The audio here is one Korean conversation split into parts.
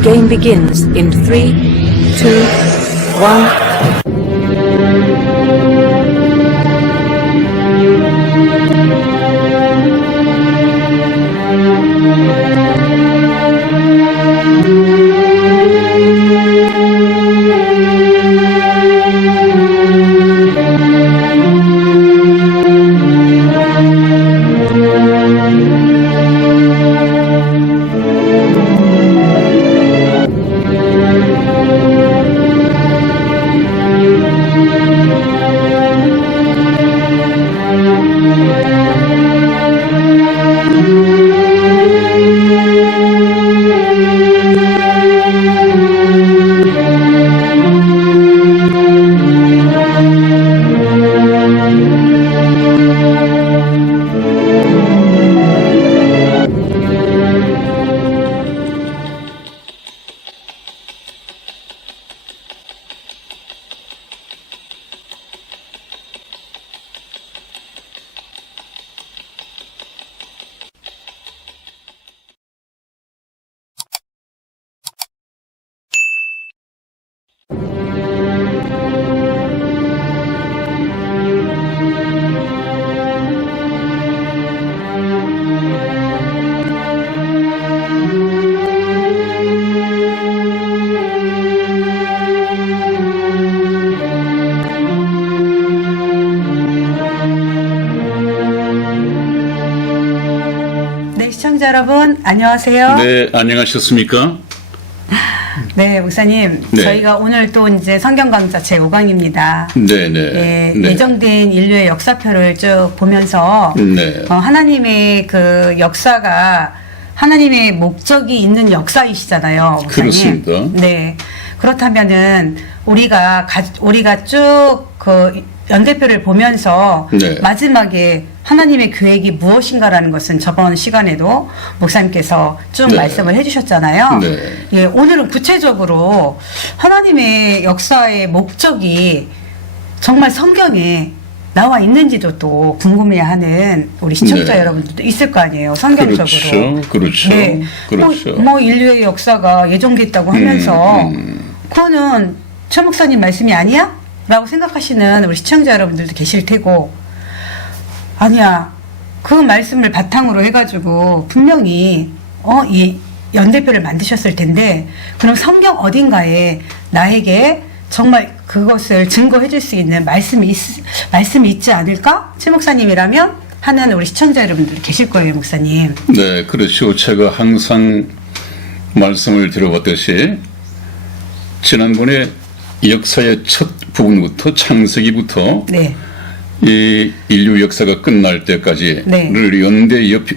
The game begins in 3, 2, 1. 시청자 여러분 안녕하세요. 네, 안녕하셨습니까? 네, 목사님. 네. 저희가 오늘 또 이제 성경 강좌 제5강입니다. 네, 네. 예, 네. 예정된 인류의 역사표를 쭉 보면서 네. 하나님의 그 역사가 하나님의 목적이 있는 역사이시잖아요, 목사님. 그렇습니다. 네. 그렇다면은 우리가 쭉 그 연대표를 보면서 네. 마지막에 하나님의 계획이 무엇인가라는 것은 저번 시간에도 목사님께서 쭉 네. 말씀을 해주셨잖아요. 네. 예, 오늘은 구체적으로 하나님의 역사의 목적이 정말 성경에 나와 있는지도 또 궁금해하는 우리 시청자 네. 여러분들도 있을 거 아니에요. 성경적으로. 그렇죠. 그렇죠. 네. 그렇죠. 뭐 인류의 역사가 예정됐다고 하면서 그거는 최 목사님 말씀이 아니야? 라고 생각하시는 우리 시청자 여러분들도 계실 테고, 아니야, 그 말씀을 바탕으로 해가지고 분명히 이 연대표를 만드셨을 텐데, 그럼 성경 어딘가에 나에게 정말 그것을 증거해 줄 수 있는 말씀이 있지 않을까? 최 목사님이라면 하는 우리 시청자 여러분들이 계실 거예요, 목사님. 네, 그렇죠. 제가 항상 말씀을 드려봤듯이 지난번에 역사의 첫 부분부터 창세기부터 네. 이 인류 역사가 끝날 때까지를 네.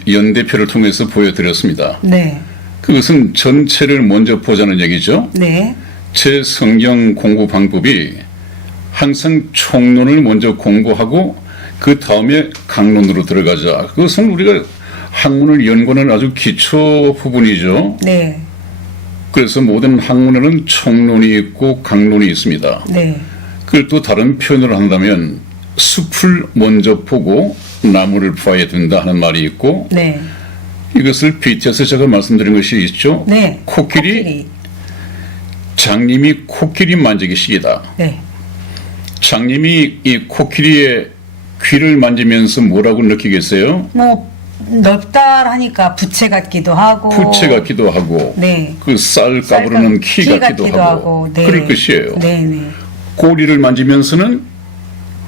연대표를 통해서 보여드렸습니다. 네. 그것은 전체를 먼저 보자는 얘기죠. 네. 제 성경 공부 방법이 항상 총론을 먼저 공부하고 그 다음에 강론으로 들어가자. 그것은 우리가 학문을 연구하는 아주 기초 부분이죠. 네. 그래서 모든 학문에는 총론이 있고 강론이 있습니다. 네. 그걸 또 다른 표현을 한다면 숲을 먼저 보고 나무를 봐야 된다 하는 말이 있고, 네. 이것을 BT에서 제가 말씀드린 것이 있죠. 네. 코끼리. 장님이 코끼리 만지기 식이다. 네. 장님이 이 코끼리의 귀를 만지면서 뭐라고 느끼겠어요? 뭐 넓다하니까 부채 같기도 하고, 부채 같기도 하고, 네. 그 쌀 까부르는 키 같기도 하고, 네. 그럴 것이에요. 네, 네. 꼬리를 만지면서는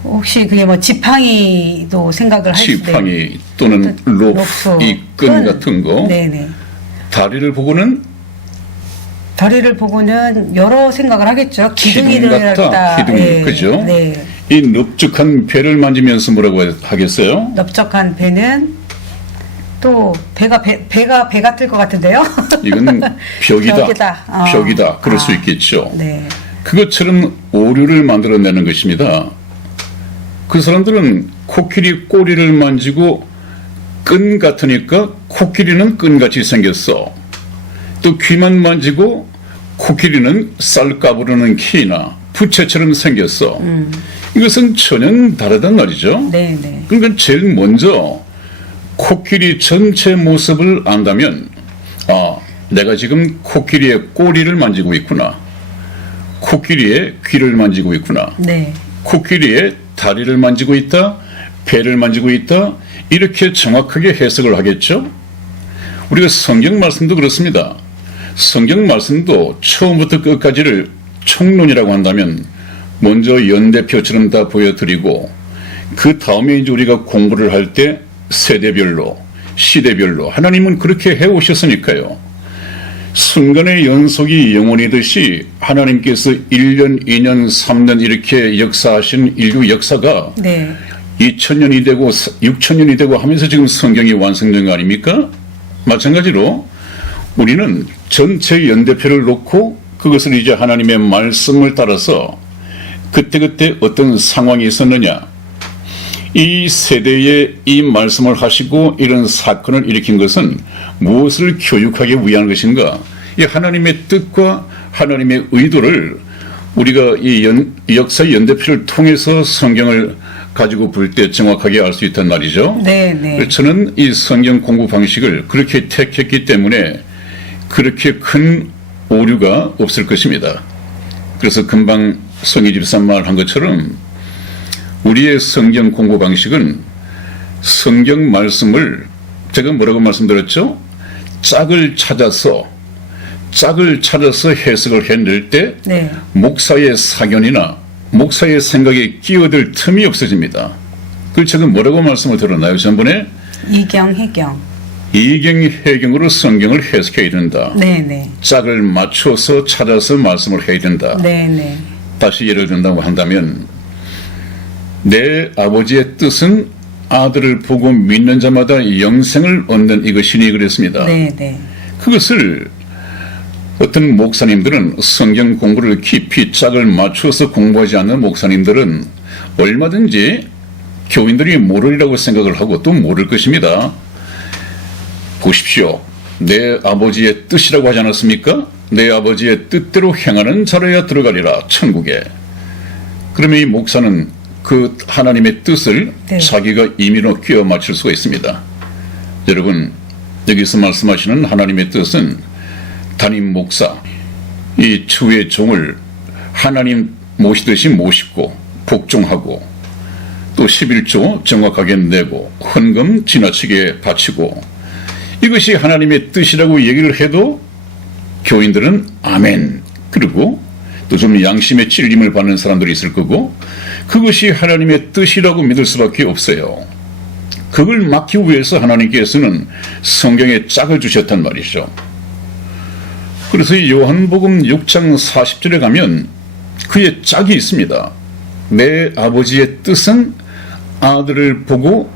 혹시 그게 뭐 지팡이도 생각을 할 수도 있고, 지팡이 또는 로프, 이 끈 같은 거. 네, 네. 다리를 보고는 다리를 보고는 여러 생각을 하겠죠. 기둥이 기둥 같다. 들어갔다. 기둥이, 네. 그죠? 네. 이 넓적한 배를 만지면서 뭐라고 하겠어요? 넓적한 배는 또 배가 배 같을 것 같은데요. 이건 벽이다. 벽이다. 벽이다. 그럴 수 있겠죠. 네. 그것처럼 오류를 만들어내는 것입니다. 그 사람들은 코끼리 꼬리를 만지고 끈 같으니까 코끼리는 끈같이 생겼어. 또 귀만 만지고 코끼리는 쌀 까부르는 키나 부채처럼 생겼어. 이것은 전혀 다르단 말이죠. 네, 네. 그러니까 제일 먼저 코끼리 전체 모습을 안다면 내가 지금 코끼리의 꼬리를 만지고 있구나. 코끼리의 귀를 만지고 있구나. 네. 코끼리의 다리를 만지고 있다. 배를 만지고 있다. 이렇게 정확하게 해석을 하겠죠. 우리가 성경 말씀도 그렇습니다. 성경 말씀도 처음부터 끝까지를 총론이라고 한다면 먼저 연대표처럼 다 보여드리고 그 다음에 이제 우리가 공부를 할 때 세대별로 시대별로 하나님은 그렇게 해오셨으니까요. 순간의 연속이 영원이듯이 하나님께서 1년, 2년, 3년 이렇게 역사하신 인류 역사가 네. 2000년이 되고 6000년이 되고 하면서 지금 성경이 완성된 거 아닙니까? 마찬가지로 우리는 전체 연대표를 놓고 그것을 이제 하나님의 말씀을 따라서 그때그때 어떤 상황이 있었느냐, 이 세대에 이 말씀을 하시고 이런 사건을 일으킨 것은 무엇을 교육하기 위한 것인가, 이 하나님의 뜻과 하나님의 의도를 우리가 이 역사 연대표를 통해서 성경을 가지고 볼 때 정확하게 알 수 있단 말이죠. 네, 네. 저는 이 성경 공부 방식을 그렇게 택했기 때문에 그렇게 큰 오류가 없을 것입니다. 그래서 금방 성희 집사님 말한 것처럼 우리의 성경 공부 방식은 성경 말씀을 제가 뭐라고 말씀드렸죠? 짝을 찾아서 해석을 해낼 때 네. 목사의 사견이나 목사의 생각에 끼어들 틈이 없어집니다. 그걸 제가 뭐라고 말씀을 드렸나요? 전번에 이경, 해경. 이경해경으로 성경을 해석해야 된다. 네네. 짝을 맞춰서 찾아서 말씀을 해야 된다. 네네. 다시 예를 든다고 한다면 내 아버지의 뜻은 아들을 보고 믿는 자마다 영생을 얻는 이것이니 그랬습니다. 네네. 그것을 어떤 목사님들은 성경 공부를 깊이 짝을 맞춰서 공부하지 않는 목사님들은 얼마든지 교인들이 모르리라고 생각을 하고 또 모를 것입니다. 보십시오. 내 아버지의 뜻이라고 하지 않았습니까? 내 아버지의 뜻대로 행하는 자라야 들어가리라 천국에. 그러면 이 목사는 그 하나님의 뜻을 네. 자기가 임의로 끼워 맞출 수가 있습니다. 여러분, 여기서 말씀하시는 하나님의 뜻은 담임 목사, 이 주의 종을 하나님 모시듯이 모시고 복종하고 또 11조 정확하게 내고 헌금 지나치게 바치고, 이것이 하나님의 뜻이라고 얘기를 해도 교인들은 아멘, 그리고 또 좀 양심의 찔림을 받는 사람들이 있을 거고, 그것이 하나님의 뜻이라고 믿을 수밖에 없어요. 그걸 막기 위해서 하나님께서는 성경에 짝을 주셨단 말이죠. 그래서 이 요한복음 6장 40절에 가면 그의 짝이 있습니다. 내 아버지의 뜻은 아들을 보고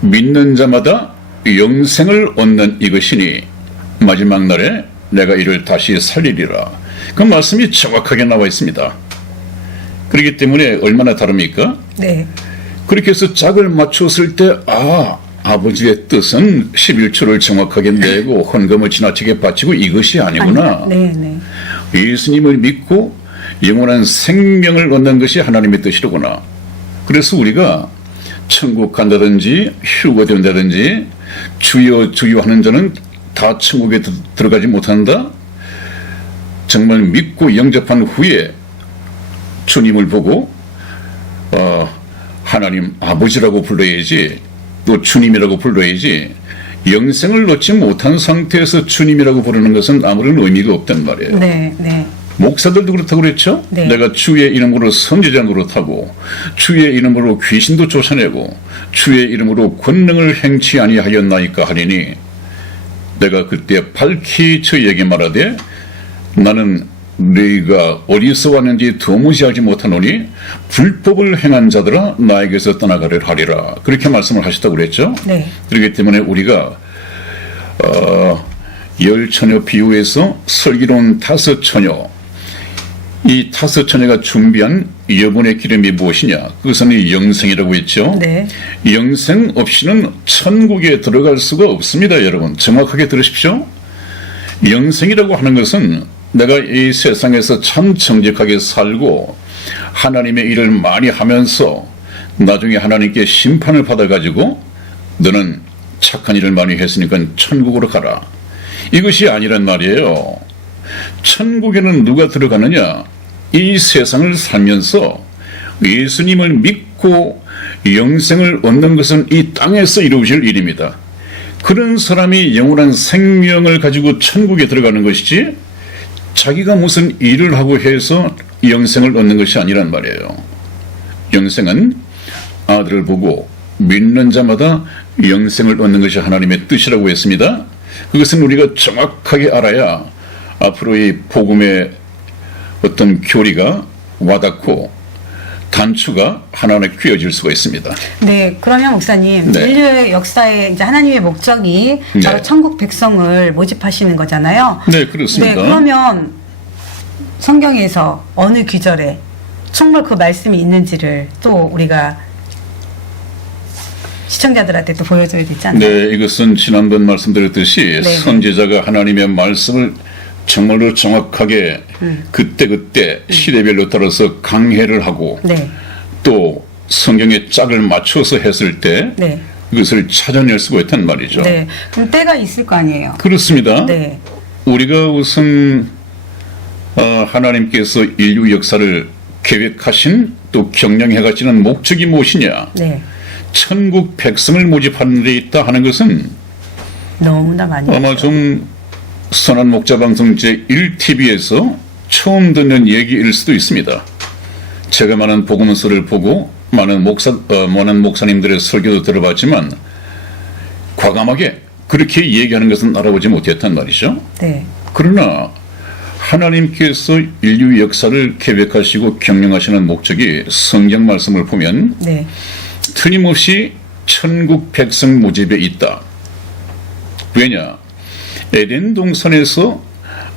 믿는 자마다 영생을 얻는 이것이니 마지막 날에 내가 이를 다시 살리리라. 그 말씀이 정확하게 나와 있습니다. 그렇기 때문에 얼마나 다릅니까? 네. 그렇게 해서 짝을 맞췄을 때 아버지의 뜻은 11조를 정확하게 내고 헌금을 지나치게 바치고 이것이 아니구나. 네네. 예수님을 믿고 영원한 생명을 얻는 것이 하나님의 뜻이로구나. 그래서 우리가 천국 간다든지 휴거 된다든지 주여 주여 하는 자는 다 천국에 들어가지 못한다. 정말 믿고 영접한 후에 주님을 보고 하나님 아버지라고 불러야지, 또 주님이라고 불러야지, 영생을 얻지 못한 상태에서 주님이라고 부르는 것은 아무런 의미가 없단 말이에요. 네, 네. 목사들도 그렇다고 그랬죠? 네. 내가 주의 이름으로 선지자 노릇하고 주의 이름으로 귀신도 쫓아내고 주의 이름으로 권능을 행치 아니하였나이까 하리니, 내가 그때 밝히 저희에게 말하되 나는 너희가 어디서 왔는지 도무지 알지 못하노니 불법을 행한 자들아 나에게서 떠나가려 하리라. 그렇게 말씀을 하셨다고 그랬죠? 네. 그렇기 때문에 우리가 열 처녀 비유에서 슬기로운 다섯 처녀, 이 다섯 처녀가 준비한 여분의 기름이 무엇이냐? 그것은 이 영생이라고 했죠. 네. 영생 없이는 천국에 들어갈 수가 없습니다. 여러분 정확하게 들으십시오. 영생이라고 하는 것은 내가 이 세상에서 참 정직하게 살고 하나님의 일을 많이 하면서 나중에 하나님께 심판을 받아가지고 너는 착한 일을 많이 했으니까 천국으로 가라, 이것이 아니란 말이에요. 천국에는 누가 들어가느냐? 이 세상을 살면서 예수님을 믿고 영생을 얻는 것은 이 땅에서 이루어질 일입니다. 그런 사람이 영원한 생명을 가지고 천국에 들어가는 것이지 자기가 무슨 일을 하고 해서 영생을 얻는 것이 아니란 말이에요. 영생은 아들을 보고 믿는 자마다 영생을 얻는 것이 하나님의 뜻이라고 했습니다. 그것은 우리가 정확하게 알아야 앞으로의 복음의 어떤 교리가 와닿고 단추가 하나하나 꿰어질 수가 있습니다. 네, 그러면 목사님, 네. 인류의 역사에 이제 하나님의 목적이 바로 네. 천국 백성을 모집하시는 거잖아요. 네, 그렇습니다. 네, 그러면 성경에서 어느 귀절에 정말 그 말씀이 있는지를 또 우리가 시청자들한테 또 보여줘야 되지 않나요? 네, 이것은 지난번 말씀드렸듯이 네. 선지자가 하나님의 말씀을 정말로 정확하게 그때그때 시대별로 따라서 강해를 하고 네, 또 성경의 짝을 맞춰서 했을 때 네, 이것을 찾아낼 수가 있단 말이죠. 네. 그럼 때가 있을 거 아니에요? 그렇습니다. 네, 우리가 우선 하나님께서 인류 역사를 계획하신 또 경영해 가시는 목적이 무엇이냐? 네. 천국 백성을 모집하는 데 있다 하는 것은 너무나 많이. 아마 좀 선한 목자 방송 제1TV에서 처음 듣는 얘기일 수도 있습니다. 제가 많은 복음서를 보고 많은 목사님들의 설교도 들어봤지만 과감하게 그렇게 얘기하는 것은 알아보지 못했단 말이죠. 네, 그러나 하나님께서 인류 역사를 계획하시고 경영하시는 목적이 성경 말씀을 보면 네, 틀림없이 천국 백성 모집에 있다. 왜냐? 에덴 동산에서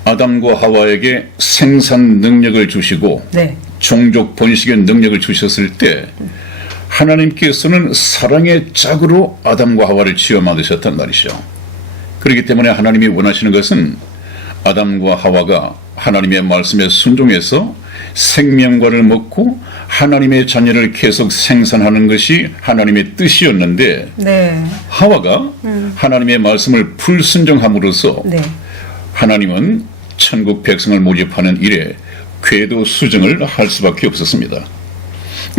아담과 하와에게 생산 능력을 주시고 네, 종족 번식의 능력을 주셨을 때 하나님께서는 사랑의 짝으로 아담과 하와를 지어 만드셨단 말이죠. 그렇기 때문에 하나님이 원하시는 것은 아담과 하와가 하나님의 말씀에 순종해서 생명과를 먹고 하나님의 자녀를 계속 생산하는 것이 하나님의 뜻이었는데 네, 하와가 하나님의 말씀을 불순종함으로써 네, 하나님은 천국 백성을 모집하는 일에 궤도 수정을 할 수밖에 없었습니다.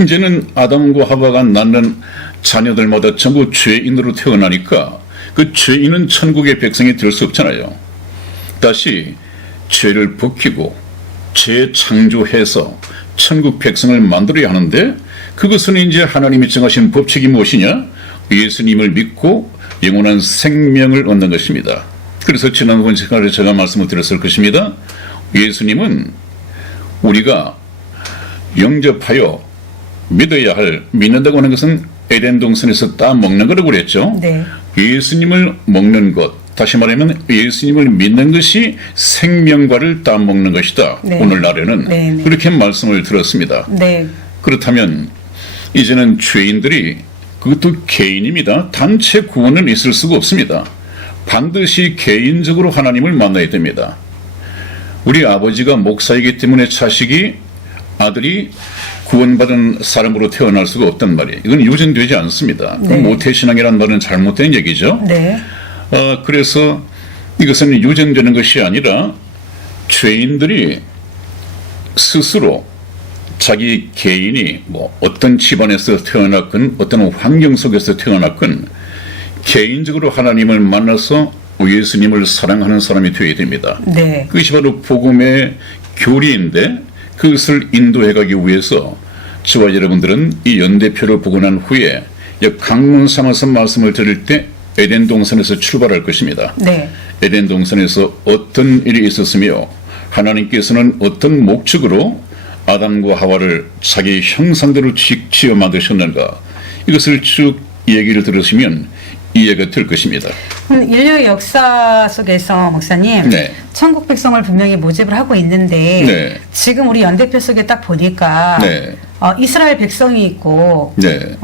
이제는 아담과 하와가 낳는 자녀들마다 전부 죄인으로 태어나니까 그 죄인은 천국의 백성이 될 수 없잖아요. 다시 죄를 벗기고 재창조해서 천국 백성을 만들어야 하는데 그것은 이제 하나님이 정하신 법칙이 무엇이냐? 예수님을 믿고 영원한 생명을 얻는 것입니다. 그래서 지난번 시간에 제가 말씀을 드렸을 것입니다. 예수님은 우리가 영접하여 믿어야 할, 믿는다고 하는 것은 에덴 동산에서 따 먹는 거라고 그랬죠. 네. 예수님을 먹는 것, 다시 말하면 예수님을 믿는 것이 생명과를 따 먹는 것이다. 네. 오늘날에는 네, 네. 그렇게 말씀을 들었습니다. 네, 그렇다면 이제는 죄인들이 그것도 개인입니다. 단체 구원은 있을 수가 없습니다. 반드시 개인적으로 하나님을 만나야 됩니다. 우리 아버지가 목사이기 때문에 자식이 아들이 구원받은 사람으로 태어날 수가 없단 말이에요. 이건 유전되지 않습니다. 네. 모태신앙이라는 말은 잘못된 얘기죠. 네, 그래서 이것은 유전되는 것이 아니라 죄인들이 스스로 자기 개인이 뭐 어떤 집안에서 태어났건 어떤 환경 속에서 태어났건 개인적으로 하나님을 만나서 예수님을 사랑하는 사람이 되어야 됩니다. 네, 그것이 바로 복음의 교리인데 그것을 인도해 가기 위해서 저와 여러분들은 이 연대표를 보고 난 후에 강론 삼아서 말씀을 드릴 때 에덴 동산에서 출발할 것입니다. 네, 에덴 동산에서 어떤 일이 있었으며 하나님께서는 어떤 목적으로 아담과 하와를 자기 형상대로 지어 만드셨는가, 이것을 쭉 얘기를 들으시면 이해가 될 것입니다. 인류의 역사 속에서 목사님, 네. 천국 백성을 분명히 모집을 하고 있는데 네. 지금 우리 연대표 속에 딱 보니까 네. 이스라엘 백성이 있고 네.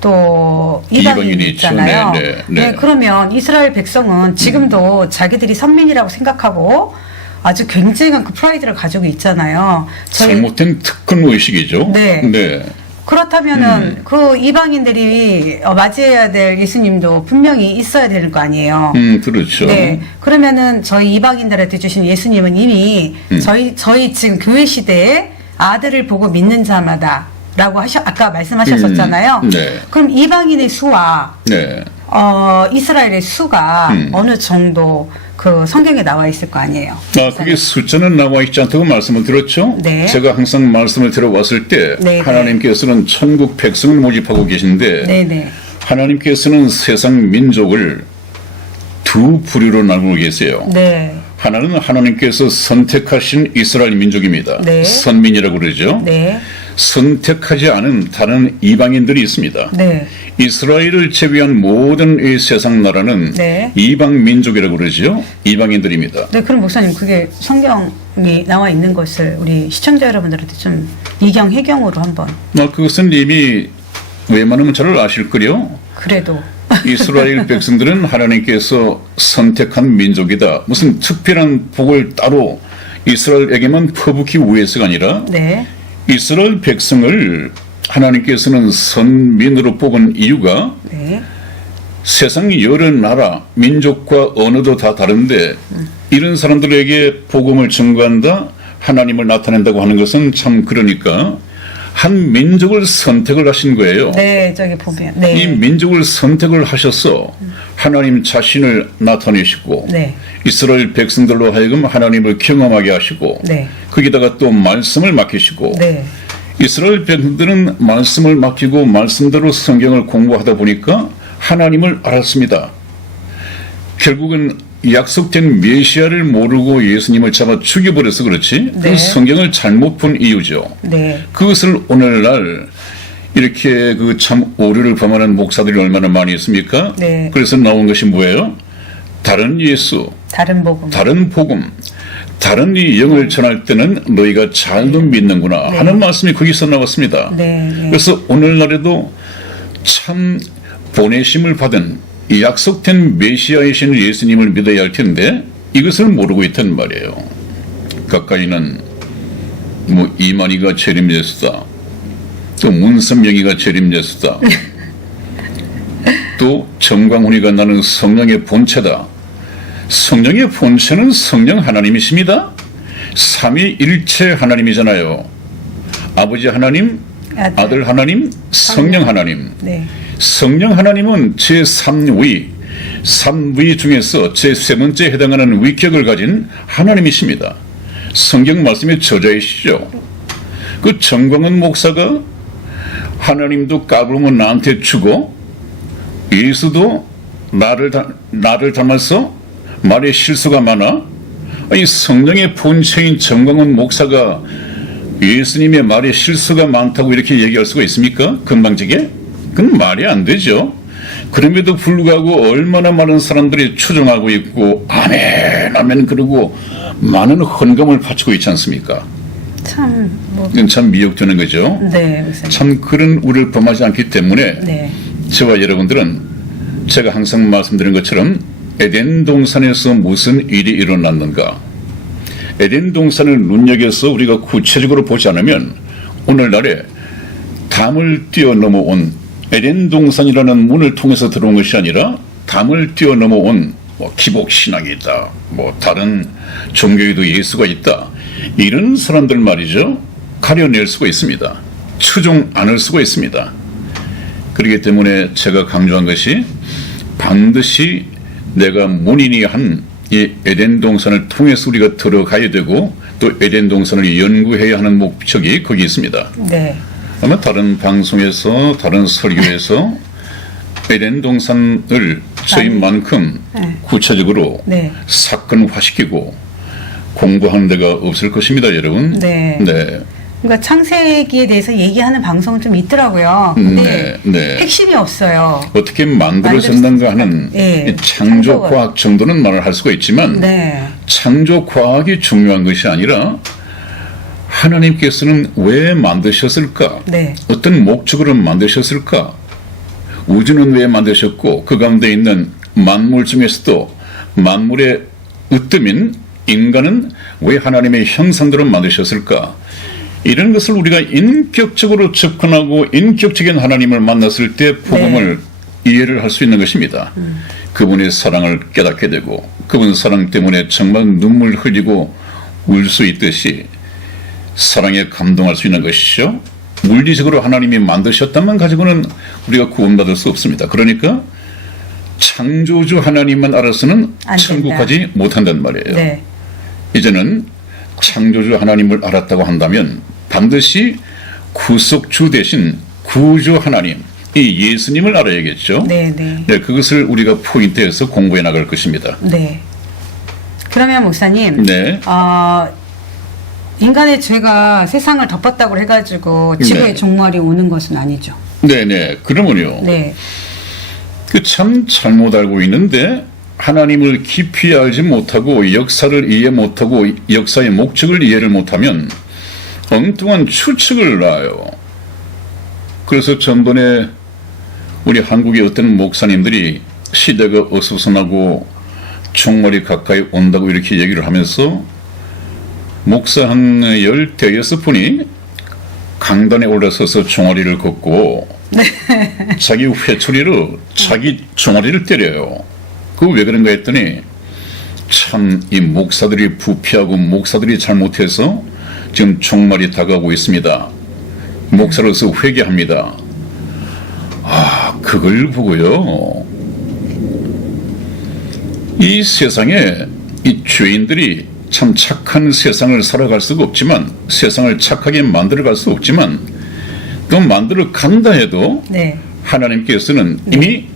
또 이방인이 이방인이 있죠. 있잖아요. 네, 네, 네. 그러면 이스라엘 백성은 지금도 자기들이 선민이라고 생각하고 아주 굉장한 그 프라이드를 가지고 있잖아요. 잘못된 특권 의식이죠. 네. 네. 그렇다면은 그 이방인들이 맞이해야 될 예수님도 분명히 있어야 되는 거 아니에요. 그렇죠. 네. 그러면은 저희 이방인들한테 주신 예수님은 이미 저희 지금 교회 시대에 아들을 보고 믿는 자마다라고 아까 말씀하셨었잖아요. 네. 그럼 이방인의 수와 네. 이스라엘의 수가 어느 정도 그 성경에 나와 있을 거 아니에요. 그게 숫자는 나와 있지 않다고 말씀을 드렸죠. 네. 제가 항상 말씀을 들어왔을 때 네, 하나님께서는 천국 백성을 모집하고 계신데 네네. 하나님께서는 세상 민족을 두 부류로 나누고 계세요. 네. 하나는 하나님께서 선택하신 이스라엘 민족입니다. 네. 선민이라고 그러죠. 네. 선택하지 않은 다른 이방인들이 있습니다. 네. 이스라엘을 제외한 모든 이 세상 나라는 네. 이방 민족이라고 그러죠. 이방인들입니다. 네, 그럼 목사님 그게 성경이 나와 있는 것을 우리 시청자 여러분들한테 좀 이경 해경으로 한번. 그것은 이미 웬만하면 잘 아실 거요. 그래도. 이스라엘 백성들은 하나님께서 선택한 민족이다. 무슨 특별한 복을 따로 이스라엘에게만 퍼붓기 위해서가 아니라 네. 이스라엘 백성을 하나님께서는 선민으로 뽑은 이유가 네. 세상 여러 나라, 민족과 언어도 다 다른데 이런 사람들에게 복음을 증거한다, 하나님을 나타낸다고 하는 것은 참 그러니까 한 민족을 선택을 하신 거예요. 네, 저기 보면. 네. 이 민족을 선택을 하셔서 하나님 자신을 나타내시고 네. 이스라엘 백성들로 하여금 하나님을 경험하게 하시고 네. 거기다가 또 말씀을 맡기시고 네. 이스라엘 백성들은 말씀을 맡기고 말씀대로 성경을 공부하다 보니까 하나님을 알았습니다. 결국은 약속된 메시아를 모르고 예수님을 잡아 죽여버려서 그렇지 네. 그 성경을 잘못 본 이유죠. 네. 그것을 오늘날 이렇게 그 참 오류를 범하는 목사들이 얼마나 많이 있습니까? 네. 그래서 나온 것이 뭐예요? 다른 예수, 다른 복음. 다른 복음, 다른 이 영을 전할 때는 너희가 잘도 믿는구나 네. 하는 말씀이 거기서 나왔습니다. 네. 네. 그래서 오늘날에도 참 보내심을 받은 이 약속된 메시아이신 예수님을 믿어야 할 텐데 이것을 모르고 있단 말이에요. 가까이는 뭐 이만희가 재림예수다, 또 문선명이가 재림예수다, 또 정광훈이가 나는 성령의 본체다. 성령의 본체는 성령 하나님이십니다. 삼위일체 하나님이잖아요. 아버지 하나님, 아들 하나님, 성령 하나님. 네. 성령 하나님은 제3위, 3위 중에서 제3번째에 해당하는 위격을 가진 하나님이십니다. 성경 말씀의 저자이시죠. 그 정광훈 목사가 하나님도 까불면 나한테 주고 예수도 나를 닮아서 말에 실수가 많아? 이 성령의 본체인 정광훈 목사가 예수님의 말에 실수가 많다고 이렇게 얘기할 수가 있습니까? 건방지게? 그건 말이 안 되죠. 그럼에도 불구하고 얼마나 많은 사람들이 추종하고 있고 아멘 아멘 그러고 많은 헌금을 바치고 있지 않습니까? 참 뭐. 이건 참 미혹되는 거죠. 네. 목사님. 참 그런 우를 범하지 않기 때문에 네. 저와 여러분들은 제가 항상 말씀드린 것처럼 에덴 동산에서 무슨 일이 일어났는가, 에덴 동산을 눈여겨서 우리가 구체적으로 보지 않으면 오늘날에 담을 뛰어넘어온 에덴 동산이라는 문을 통해서 들어온 것이 아니라 담을 뛰어넘어온 뭐 기복신앙이 있다, 뭐 다른 종교에도 예수가 있다, 이런 사람들 말이죠, 가려낼 수가 있습니다. 추종 않을 수가 있습니다. 그렇기 때문에 제가 강조한 것이 반드시 내가 문인이 한 이 에덴 동산을 통해서 우리가 들어가야 되고 또 에덴 동산을 연구해야 하는 목적이 거기 있습니다. 네. 아마 다른 방송에서 다른 설교에서 에덴 동산을 저희만큼 네. 구체적으로 네. 사건화시키고 공부하는 데가 없을 것입니다, 여러분. 네. 네. 그러니까 창세기에 대해서 얘기하는 방송은 좀 있더라고요. 근데 네, 네. 핵심이 없어요. 어떻게 만들어졌는가 하는 네, 이 창조과학 정도는 말을 할 수가 있지만 네. 창조과학이 중요한 것이 아니라 하나님께서는 왜 만드셨을까? 네. 어떤 목적으로 만드셨을까? 우주는 왜 만드셨고 그 가운데 있는 만물 중에서도 만물의 으뜸인 인간은 왜 하나님의 형상대로 만드셨을까? 이런 것을 우리가 인격적으로 접근하고 인격적인 하나님을 만났을 때 복음을 이해를 할 수 있는 것입니다. 그분의 사랑을 깨닫게 되고 그분 사랑 때문에 정말 눈물 흘리고 울 수 있듯이 사랑에 감동할 수 있는 것이죠. 물리적으로 하나님이 만드셨다만 가지고는 우리가 구원받을 수 없습니다. 그러니까 창조주 하나님만 알아서는 안 천국 된다. 가지 못한단 말이에요. 네. 이제는 창조주 하나님을 알았다고 한다면 반드시 구속주 대신 구주 하나님, 이 예수님을 알아야겠죠. 네, 네. 네, 그것을 우리가 포인트에서 공부해 나갈 것입니다. 네. 그러면 목사님, 네. 인간의 죄가 세상을 덮었다고 해가지고 지구의 네. 종말이 오는 것은 아니죠. 네네. 그러면요. 네. 그 참 잘못 알고 있는데 하나님을 깊이 알지 못하고 역사를 이해 못하고 역사의 목적을 이해를 못하면 엉뚱한 추측을 놔요. 그래서 전번에 우리 한국의 어떤 목사님들이 시대가 어수선하고 종말이 가까이 온다고 이렇게 얘기를 하면서 목사 한 16분이 강단에 올라서서 종아리를 걷고 자기 회초리로 자기 종아리를 때려요. 그거 왜 그런가 했더니 참 이 목사들이 부패하고 목사들이 잘못해서 지금 종말이 다가오고 있습니다. 목사로서 회개합니다. 아, 그걸 보고요. 이 세상에 이 죄인들이 참 착한 세상을 살아갈 수가 없지만 세상을 착하게 만들어갈 수 없지만 또 만들어 간다 해도 네. 하나님께서는 이미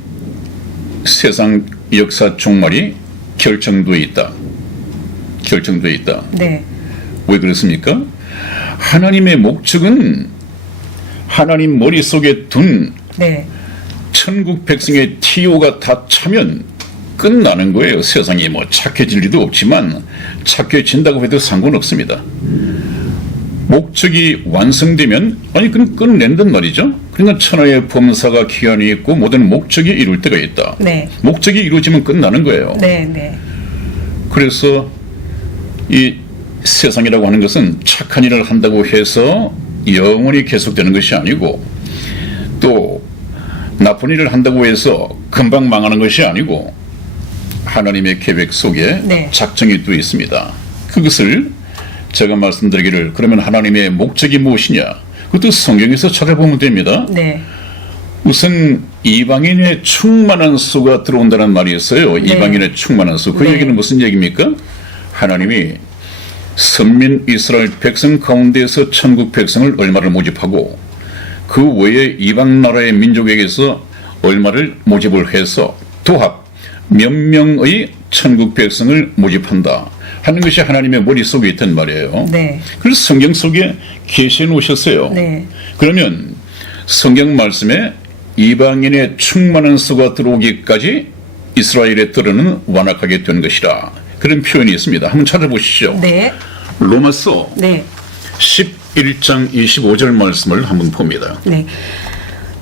세상 역사 종말이 결정되어 있다. 결정되어 있다. 네. 왜 그렇습니까? 하나님의 목적은 하나님 머릿속에 둔 네. 천국 백성의 TO가 다 차면 끝나는 거예요. 세상이 뭐 착해질 리도 없지만 착해진다고 해도 상관없습니다. 목적이 완성되면 아니 그럼 끝낸단 말이죠. 그러니까 천하의 범사가 기한이 있고 모든 목적이 이룰 때가 있다. 네. 목적이 이루어지면 끝나는 거예요. 네. 네. 그래서 이 세상이라고 하는 것은 착한 일을 한다고 해서 영원히 계속되는 것이 아니고 또 나쁜 일을 한다고 해서 금방 망하는 것이 아니고 하나님의 계획 속에 네. 작정이 또 있습니다. 그것을 제가 말씀드리기를 그러면 하나님의 목적이 무엇이냐? 그것도 성경에서 찾아보면 됩니다. 네. 우선 이방인의 충만한 수가 들어온다는 말이 있어요. 네. 이방인의 충만한 수. 그 네. 얘기는 무슨 얘기입니까? 하나님이 선민 이스라엘 백성 가운데에서 천국 백성을 얼마를 모집하고 그 외에 이방 나라의 민족에게서 얼마를 모집을 해서 도합 몇 명의 천국 백성을 모집한다 하는 것이 하나님의 머릿속에 있단 말이에요. 네. 그래서 성경 속에 계시해 놓으셨어요. 네. 그러면 성경 말씀에 이방인의 충만한 수가 들어오기까지 이스라엘의 들어는 완악하게 된 것이라 그런 표현이 있습니다. 한번 찾아보시죠. 네. 로마서 네. 11장 25절 말씀을 한번 봅니다. 네.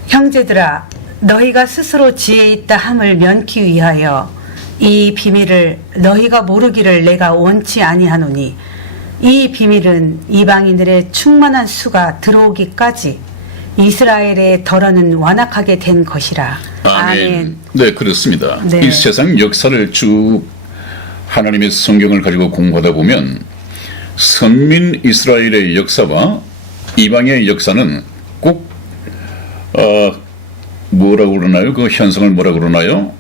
형제들아 너희가 스스로 지혜 있다 함을 면키 위하여 이 비밀을 너희가 모르기를 내가 원치 아니하노니 이 비밀은 이방인들의 충만한 수가 들어오기까지 이스라엘의 덜어는 완악하게 된 것이라. 아멘. 네, 그렇습니다. 네. 이 세상 역사를 쭉 하나님의 성경을 가지고 공부하다 보면 선민 이스라엘의 역사와 이방의 역사는 꼭 뭐라고 그러나요? 그 현상을 뭐라고 그러나요?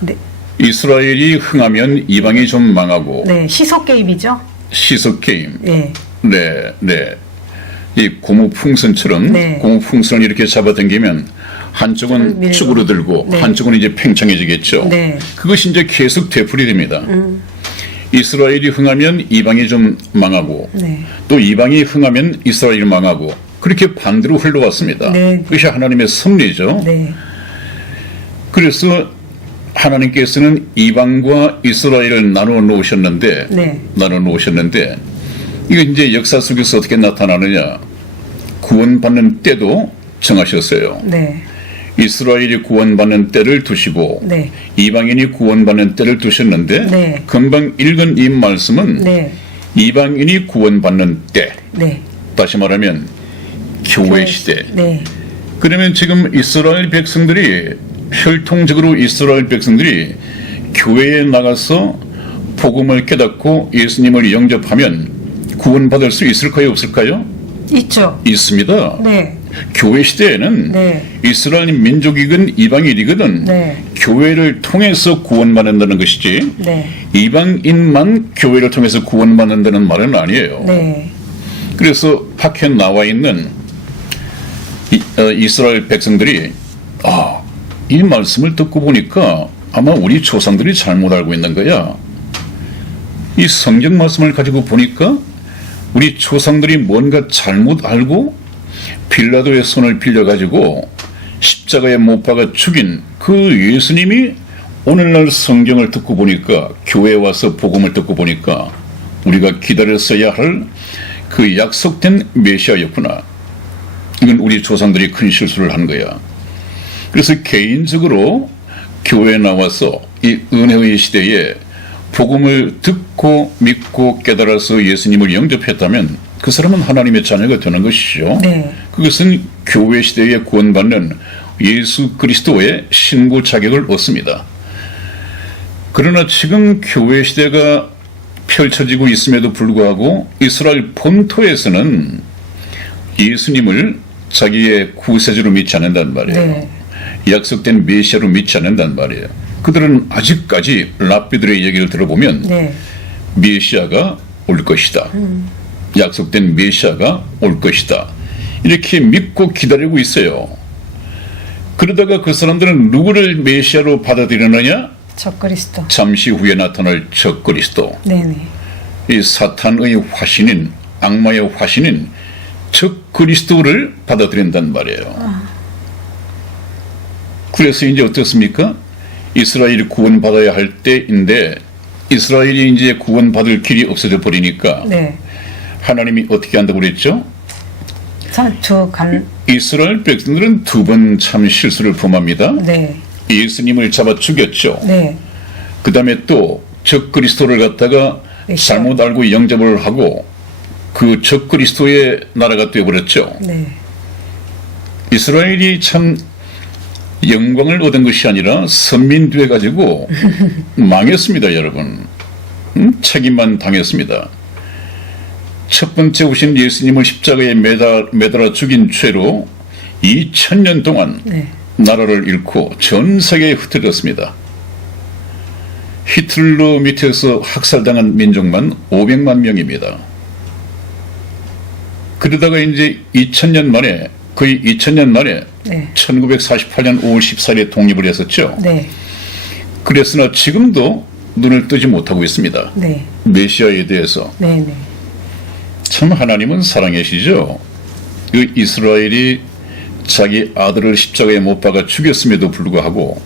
네. 이스라엘이 흥하면 이방이 좀 망하고 네. 시속 게임이죠. 시속 게임. 네. 네, 네. 이 고무풍선처럼 네. 고무풍선을 이렇게 잡아당기면 한쪽은 밀고. 쭈그러들고 네. 한쪽은 이제 팽창해지겠죠. 네. 그것이 이제 계속 되풀이 됩니다. 이스라엘이 흥하면 이방이 좀 망하고 네. 또 이방이 흥하면 이스라엘이 망하고 그렇게 반대로 흘러왔습니다. 네. 그것이 하나님의 섭리죠. 네. 그래서 하나님께서는 이방과 이스라엘을 나누어 놓으셨는데 네. 나누어 놓으셨는데 이거 이제 역사 속에서 어떻게 나타나느냐? 구원받는 때도 정하셨어요. 네. 이스라엘이 구원받는 때를 두시고 네. 이방인이 구원받는 때를 두셨는데 네. 금방 읽은 이 말씀은 네. 이방인이 구원받는 때 네. 다시 말하면 교회 시대. 네. 그러면 지금 이스라엘 백성들이 혈통적으로 이스라엘 백성들이 교회에 나가서 복음을 깨닫고 예수님을 영접하면 구원받을 수 있을까요, 없을까요? 있죠. 있습니다. 네. 교회 시대에는 네. 이스라엘 민족이건 이방인이거든 네. 교회를 통해서 구원받는다는 것이지 네. 이방인만 교회를 통해서 구원받는다는 말은 아니에요. 네. 그래서 밖에 나와 있는 이스라엘 백성들이 이 말씀을 듣고 보니까 아마 우리 조상들이 잘못 알고 있는 거야. 이 성경 말씀을 가지고 보니까 우리 조상들이 뭔가 잘못 알고 빌라도의 손을 빌려가지고 십자가에 못 박아 죽인 그 예수님이 오늘날 성경을 듣고 보니까 교회에 와서 복음을 듣고 보니까 우리가 기다렸어야 할 그 약속된 메시아였구나. 이건 우리 조상들이 큰 실수를 한 거야. 그래서 개인적으로 교회에 나와서 이 은혜의 시대에 복음을 듣고 믿고 깨달아서 예수님을 영접했다면 그 사람은 하나님의 자녀가 되는 것이죠. 네. 그것은 교회 시대에 구원받는 예수 그리스도의 신고 자격을 얻습니다. 그러나 지금 교회 시대가 펼쳐지고 있음에도 불구하고 이스라엘 본토에서는 예수님을 자기의 구세주로 믿지 않는단 말이에요. 네. 약속된 메시아로 믿지 않는단 말이에요. 그들은 아직까지 랍비들의 얘기를 들어보면 네. 메시아가 올 것이다. 약속된 메시아가 올 것이다. 이렇게 믿고 기다리고 있어요. 그러다가 그 사람들은 누구를 메시아로 받아들이느냐? 적그리스도. 잠시 후에 나타날 적그리스도. 네네. 이 사탄의 화신인 악마의 화신인 적그리스도를 받아들인단 말이에요. 그래서 이제 어떻습니까? 이스라엘이 구원받아야 할 때인데 이스라엘이 이제 구원받을 길이 없어져 버리니까 네. 하나님이 어떻게 한다고 그랬죠? 이스라엘 백성들은 두 번 참 실수를 범합니다. 네. 예수님을 잡아 죽였죠. 네. 그 다음에 또 적그리스도를 갖다가 메시아. 잘못 알고 영접을 하고 그 적그리스도의 나라가 되어버렸죠. 네. 이스라엘이 참 영광을 얻은 것이 아니라 선민돼 가지고 망했습니다, 여러분. 책임만 당했습니다. 첫 번째 오신 예수님을 십자가에 매달아 죽인 죄로 2000년 동안 네. 나라를 잃고 전 세계에 흩어졌습니다. 히틀러 밑에서 학살당한 민족만 500만 명입니다. 그러다가 이제 2000년 만에 거의 2000년 만에 네. 1948년 5월 14일에 독립을 했었죠. 네. 그랬으나 지금도 눈을 뜨지 못하고 있습니다. 네. 메시아에 대해서. 네네. 참 하나님은 사랑이시죠. 그 이스라엘이 자기 아들을 십자가에 못 박아 죽였음에도 불구하고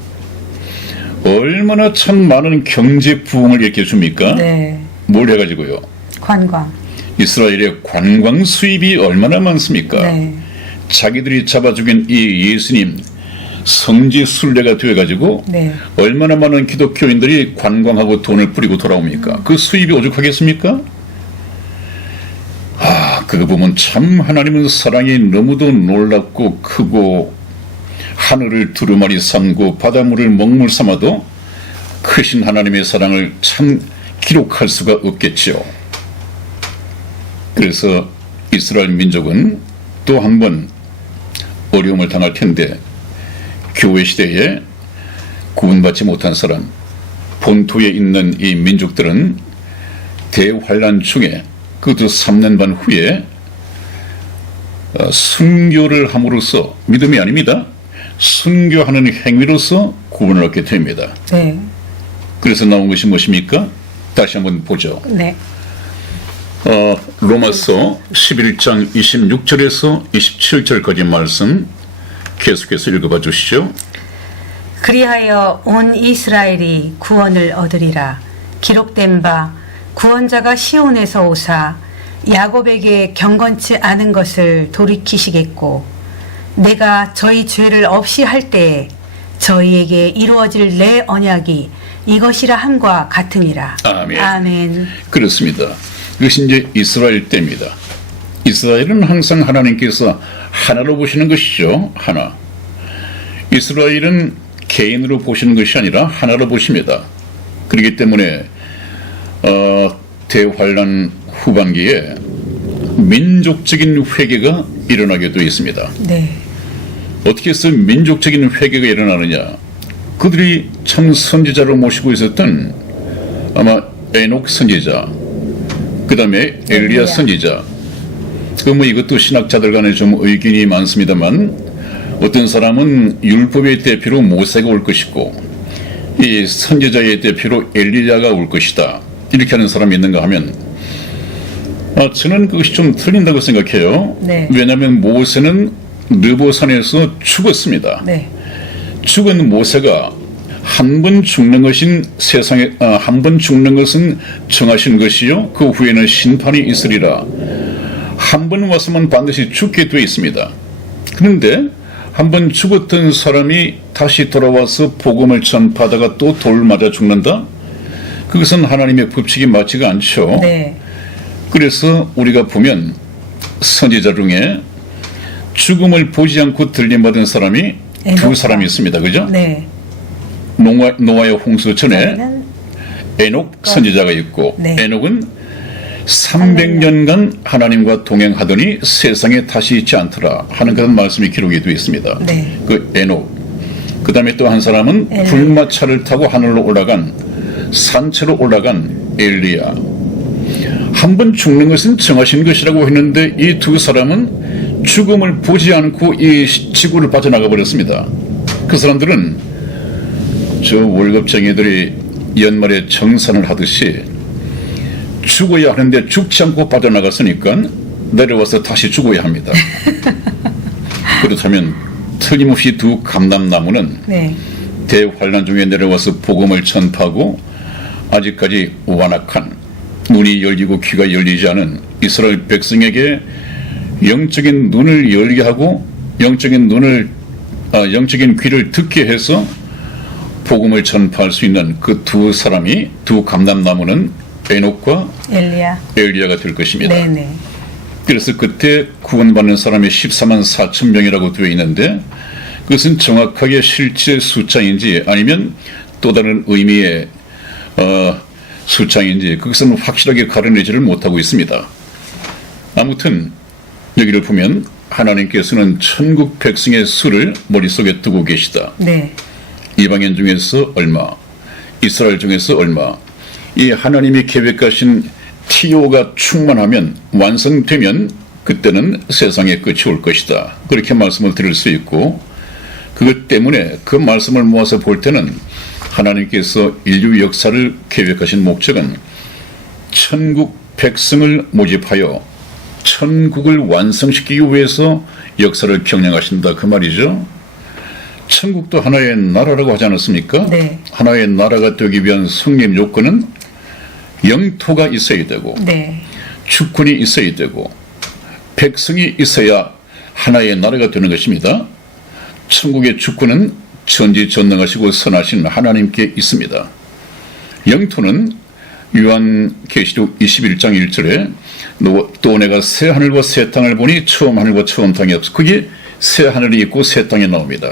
얼마나 참 많은 경제 부흥을 일으켜줍니까? 네. 뭘 해가지고요? 관광. 이스라엘의 관광 수입이 얼마나 많습니까? 네. 자기들이 잡아 죽인 이 예수님 성지 순례가 되어가지고 네. 얼마나 많은 기독교인들이 관광하고 돈을 뿌리고 돌아옵니까? 그 수입이 오죽하겠습니까? 그거 보면 참 하나님은 사랑이 너무도 놀랍고 크고 하늘을 두루마리 삼고 바닷물을 먹물 삼아도 크신 하나님의 사랑을 참 기록할 수가 없겠죠. 그래서 이스라엘 민족은 또 한 번 어려움을 당할 텐데 교회 시대에 구원받지 못한 사람 본토에 있는 이 민족들은 대환란 중에 그것도 3년 반 후에 순교를 함으로써 믿음이 아닙니다. 순교하는 행위로서 구원을 얻게 됩니다. 네. 그래서 나온 것이 무엇입니까? 다시 한번 보죠. 네. 로마서 11장 26절에서 27절까지 말씀 계속해서 읽어봐 주시죠. 그리하여 온 이스라엘이 구원을 얻으리라. 기록된 바 구원자가 시온에서 오사 야곱에게 경건치 않은 것을 돌이키시겠고 내가 저희 죄를 없이 할 때에 저희에게 이루어질 내 언약이 이것이라 함과 같으니라. 아멘. 아멘. 그렇습니다. 이것이 이제 이스라엘 때입니다. 이스라엘은 항상 하나님께서 하나로 보시는 것이죠. 하나. 이스라엘은 개인으로 보시는 것이 아니라 하나로 보십니다. 그렇기 때문에 대환란 후반기에 민족적인 회개가 일어나게 되어 있습니다. 네. 어떻게 해서 민족적인 회개가 일어나느냐? 그들이 참 선지자로 모시고 있었던 아마 에녹 선지자, 그 다음에 엘리야 선지자. 이것도 신학자들 간에 좀 의견이 많습니다만, 어떤 사람은 율법의 대표로 모세가 올 것이고, 이 선지자의 대표로 엘리야가 올 것이다, 이렇게 하는 사람이 있는가 하면, 저는 그것이 좀 틀린다고 생각해요. 네. 왜냐하면 모세는 느보산에서 죽었습니다. 네. 죽은 모세가 한 번 죽는 것인 세상에 한 번 죽는 것은 정하신 것이요, 그 후에는 심판이 있으리라. 한 번 왔으면 반드시 죽게 되어 있습니다. 그런데 한 번 죽었던 사람이 다시 돌아와서 복음을 전파하다가 또 돌 맞아 죽는다? 그것은 하나님의 법칙이 맞지가 않죠. 네. 그래서 우리가 보면 선지자 중에 죽음을 보지 않고 들림받은 사람이 두 사람이 있습니다. 그죠? 네. 노아의 홍수 전에 에녹 선지자가 있고, 네. 에녹은 300년간 하나님과 동행하더니 세상에 다시 있지 않더라 하는 그런 말씀이 기록이 되어 있습니다. 네. 그 에녹. 그 다음에 또 한 사람은 불마차를 타고 하늘로 올라간, 산채로 올라간 엘리야. 한 번 죽는 것은 정하신 것이라고 했는데 이 두 사람은 죽음을 보지 않고 이 지구를 빠져나가 버렸습니다. 그 사람들은 저 월급쟁이들이 연말에 정산을 하듯이 죽어야 하는데 죽지 않고 빠져나갔으니까 내려와서 다시 죽어야 합니다. 그렇다면 틀림없이 두 감람나무는 네. 대환란 중에 내려와서 복음을 전파하고 아직까지 완악한, 눈이 열리고 귀가 열리지 않은 이스라엘 백성에게 영적인 눈을 열게 하고 영적인 귀를 듣게 해서 복음을 전파할 수 있는 그 두 사람이, 두 감람나무는 에녹과 엘리야가 될 것입니다. 네네. 그래서 그때 구원받는 사람이 14만 4천 명이라고 되어 있는데, 그것은 정확하게 실제 숫자인지 아니면 또 다른 의미의 숫자인지 그것은 확실하게 가려내지를 못하고 있습니다. 아무튼 여기를 보면 하나님께서는 천국 백성의 수를 머릿속에 두고 계시다. 네. 이방인 중에서 얼마, 이스라엘 중에서 얼마, 이 하나님이 계획하신 티오가 충만하면, 완성되면 그때는 세상의 끝이 올 것이다. 그렇게 말씀을 드릴 수 있고, 그것 때문에 그 말씀을 모아서 볼 때는 하나님께서 인류 역사를 계획하신 목적은 천국 백성을 모집하여 천국을 완성시키기 위해서 역사를 경영하신다, 그 말이죠. 천국도 하나의 나라라고 하지 않았습니까? 네. 하나의 나라가 되기 위한 성립 요건은 영토가 있어야 되고, 네. 주권이 있어야 되고, 백성이 있어야 하나의 나라가 되는 것입니다. 천국의 주권은 전지전능하시고 선하신 하나님께 있습니다. 영토는 요한계시록 21장 1절에 또 내가 새 하늘과 새 땅을 보니 처음 하늘과 처음 땅이 없어. 그게 새 하늘이 있고 새 땅이 나옵니다.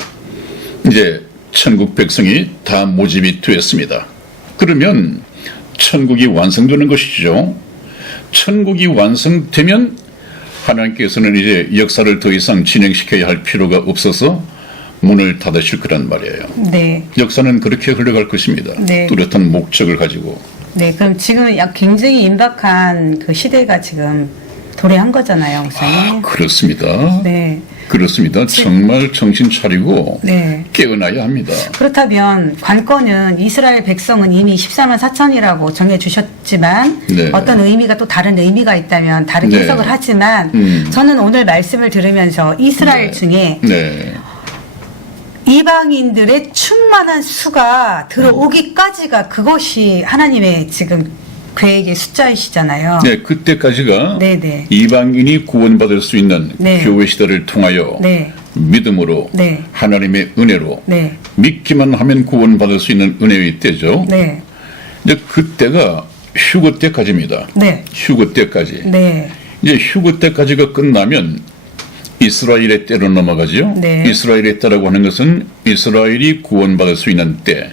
이제 천국 백성이 다 모집이 되었습니다. 그러면 천국이 완성되는 것이죠. 천국이 완성되면 하나님께서는 이제 역사를 더 이상 진행시켜야 할 필요가 없어서 문을 닫으실 거란 말이에요. 네. 역사는 그렇게 흘러갈 것입니다. 네. 뚜렷한 목적을 가지고. 네. 그럼 지금 굉장히 임박한 그 시대가 지금 도래한 거잖아요, 목사님. 그렇습니다. 네. 그렇습니다. 정말 정신 차리고 네. 깨어나야 합니다. 그렇다면 관건은 이스라엘 백성은 이미 14만 4천이라고 정해주셨지만 네. 어떤 의미가 또 다른 의미가 있다면 다르게 네. 해석을 하지만 저는 오늘 말씀을 들으면서 이스라엘 중에 네. 이방인들의 충만한 수가 들어오기까지가 그것이 하나님의 지금 계획의 숫자이시잖아요. 네, 그때까지가 네네. 이방인이 구원받을 수 있는 네. 교회 시대를 통하여 네. 믿음으로 네. 하나님의 은혜로 네. 믿기만 하면 구원받을 수 있는 은혜의 때죠. 네. 이제 그때가 휴거 때까지입니다. 네. 휴거 때까지. 네. 이제 휴거 때까지가 끝나면 이스라엘의 때로 넘어가죠. 네. 이스라엘의 때라고 하는 것은 이스라엘이 구원받을 수 있는 때.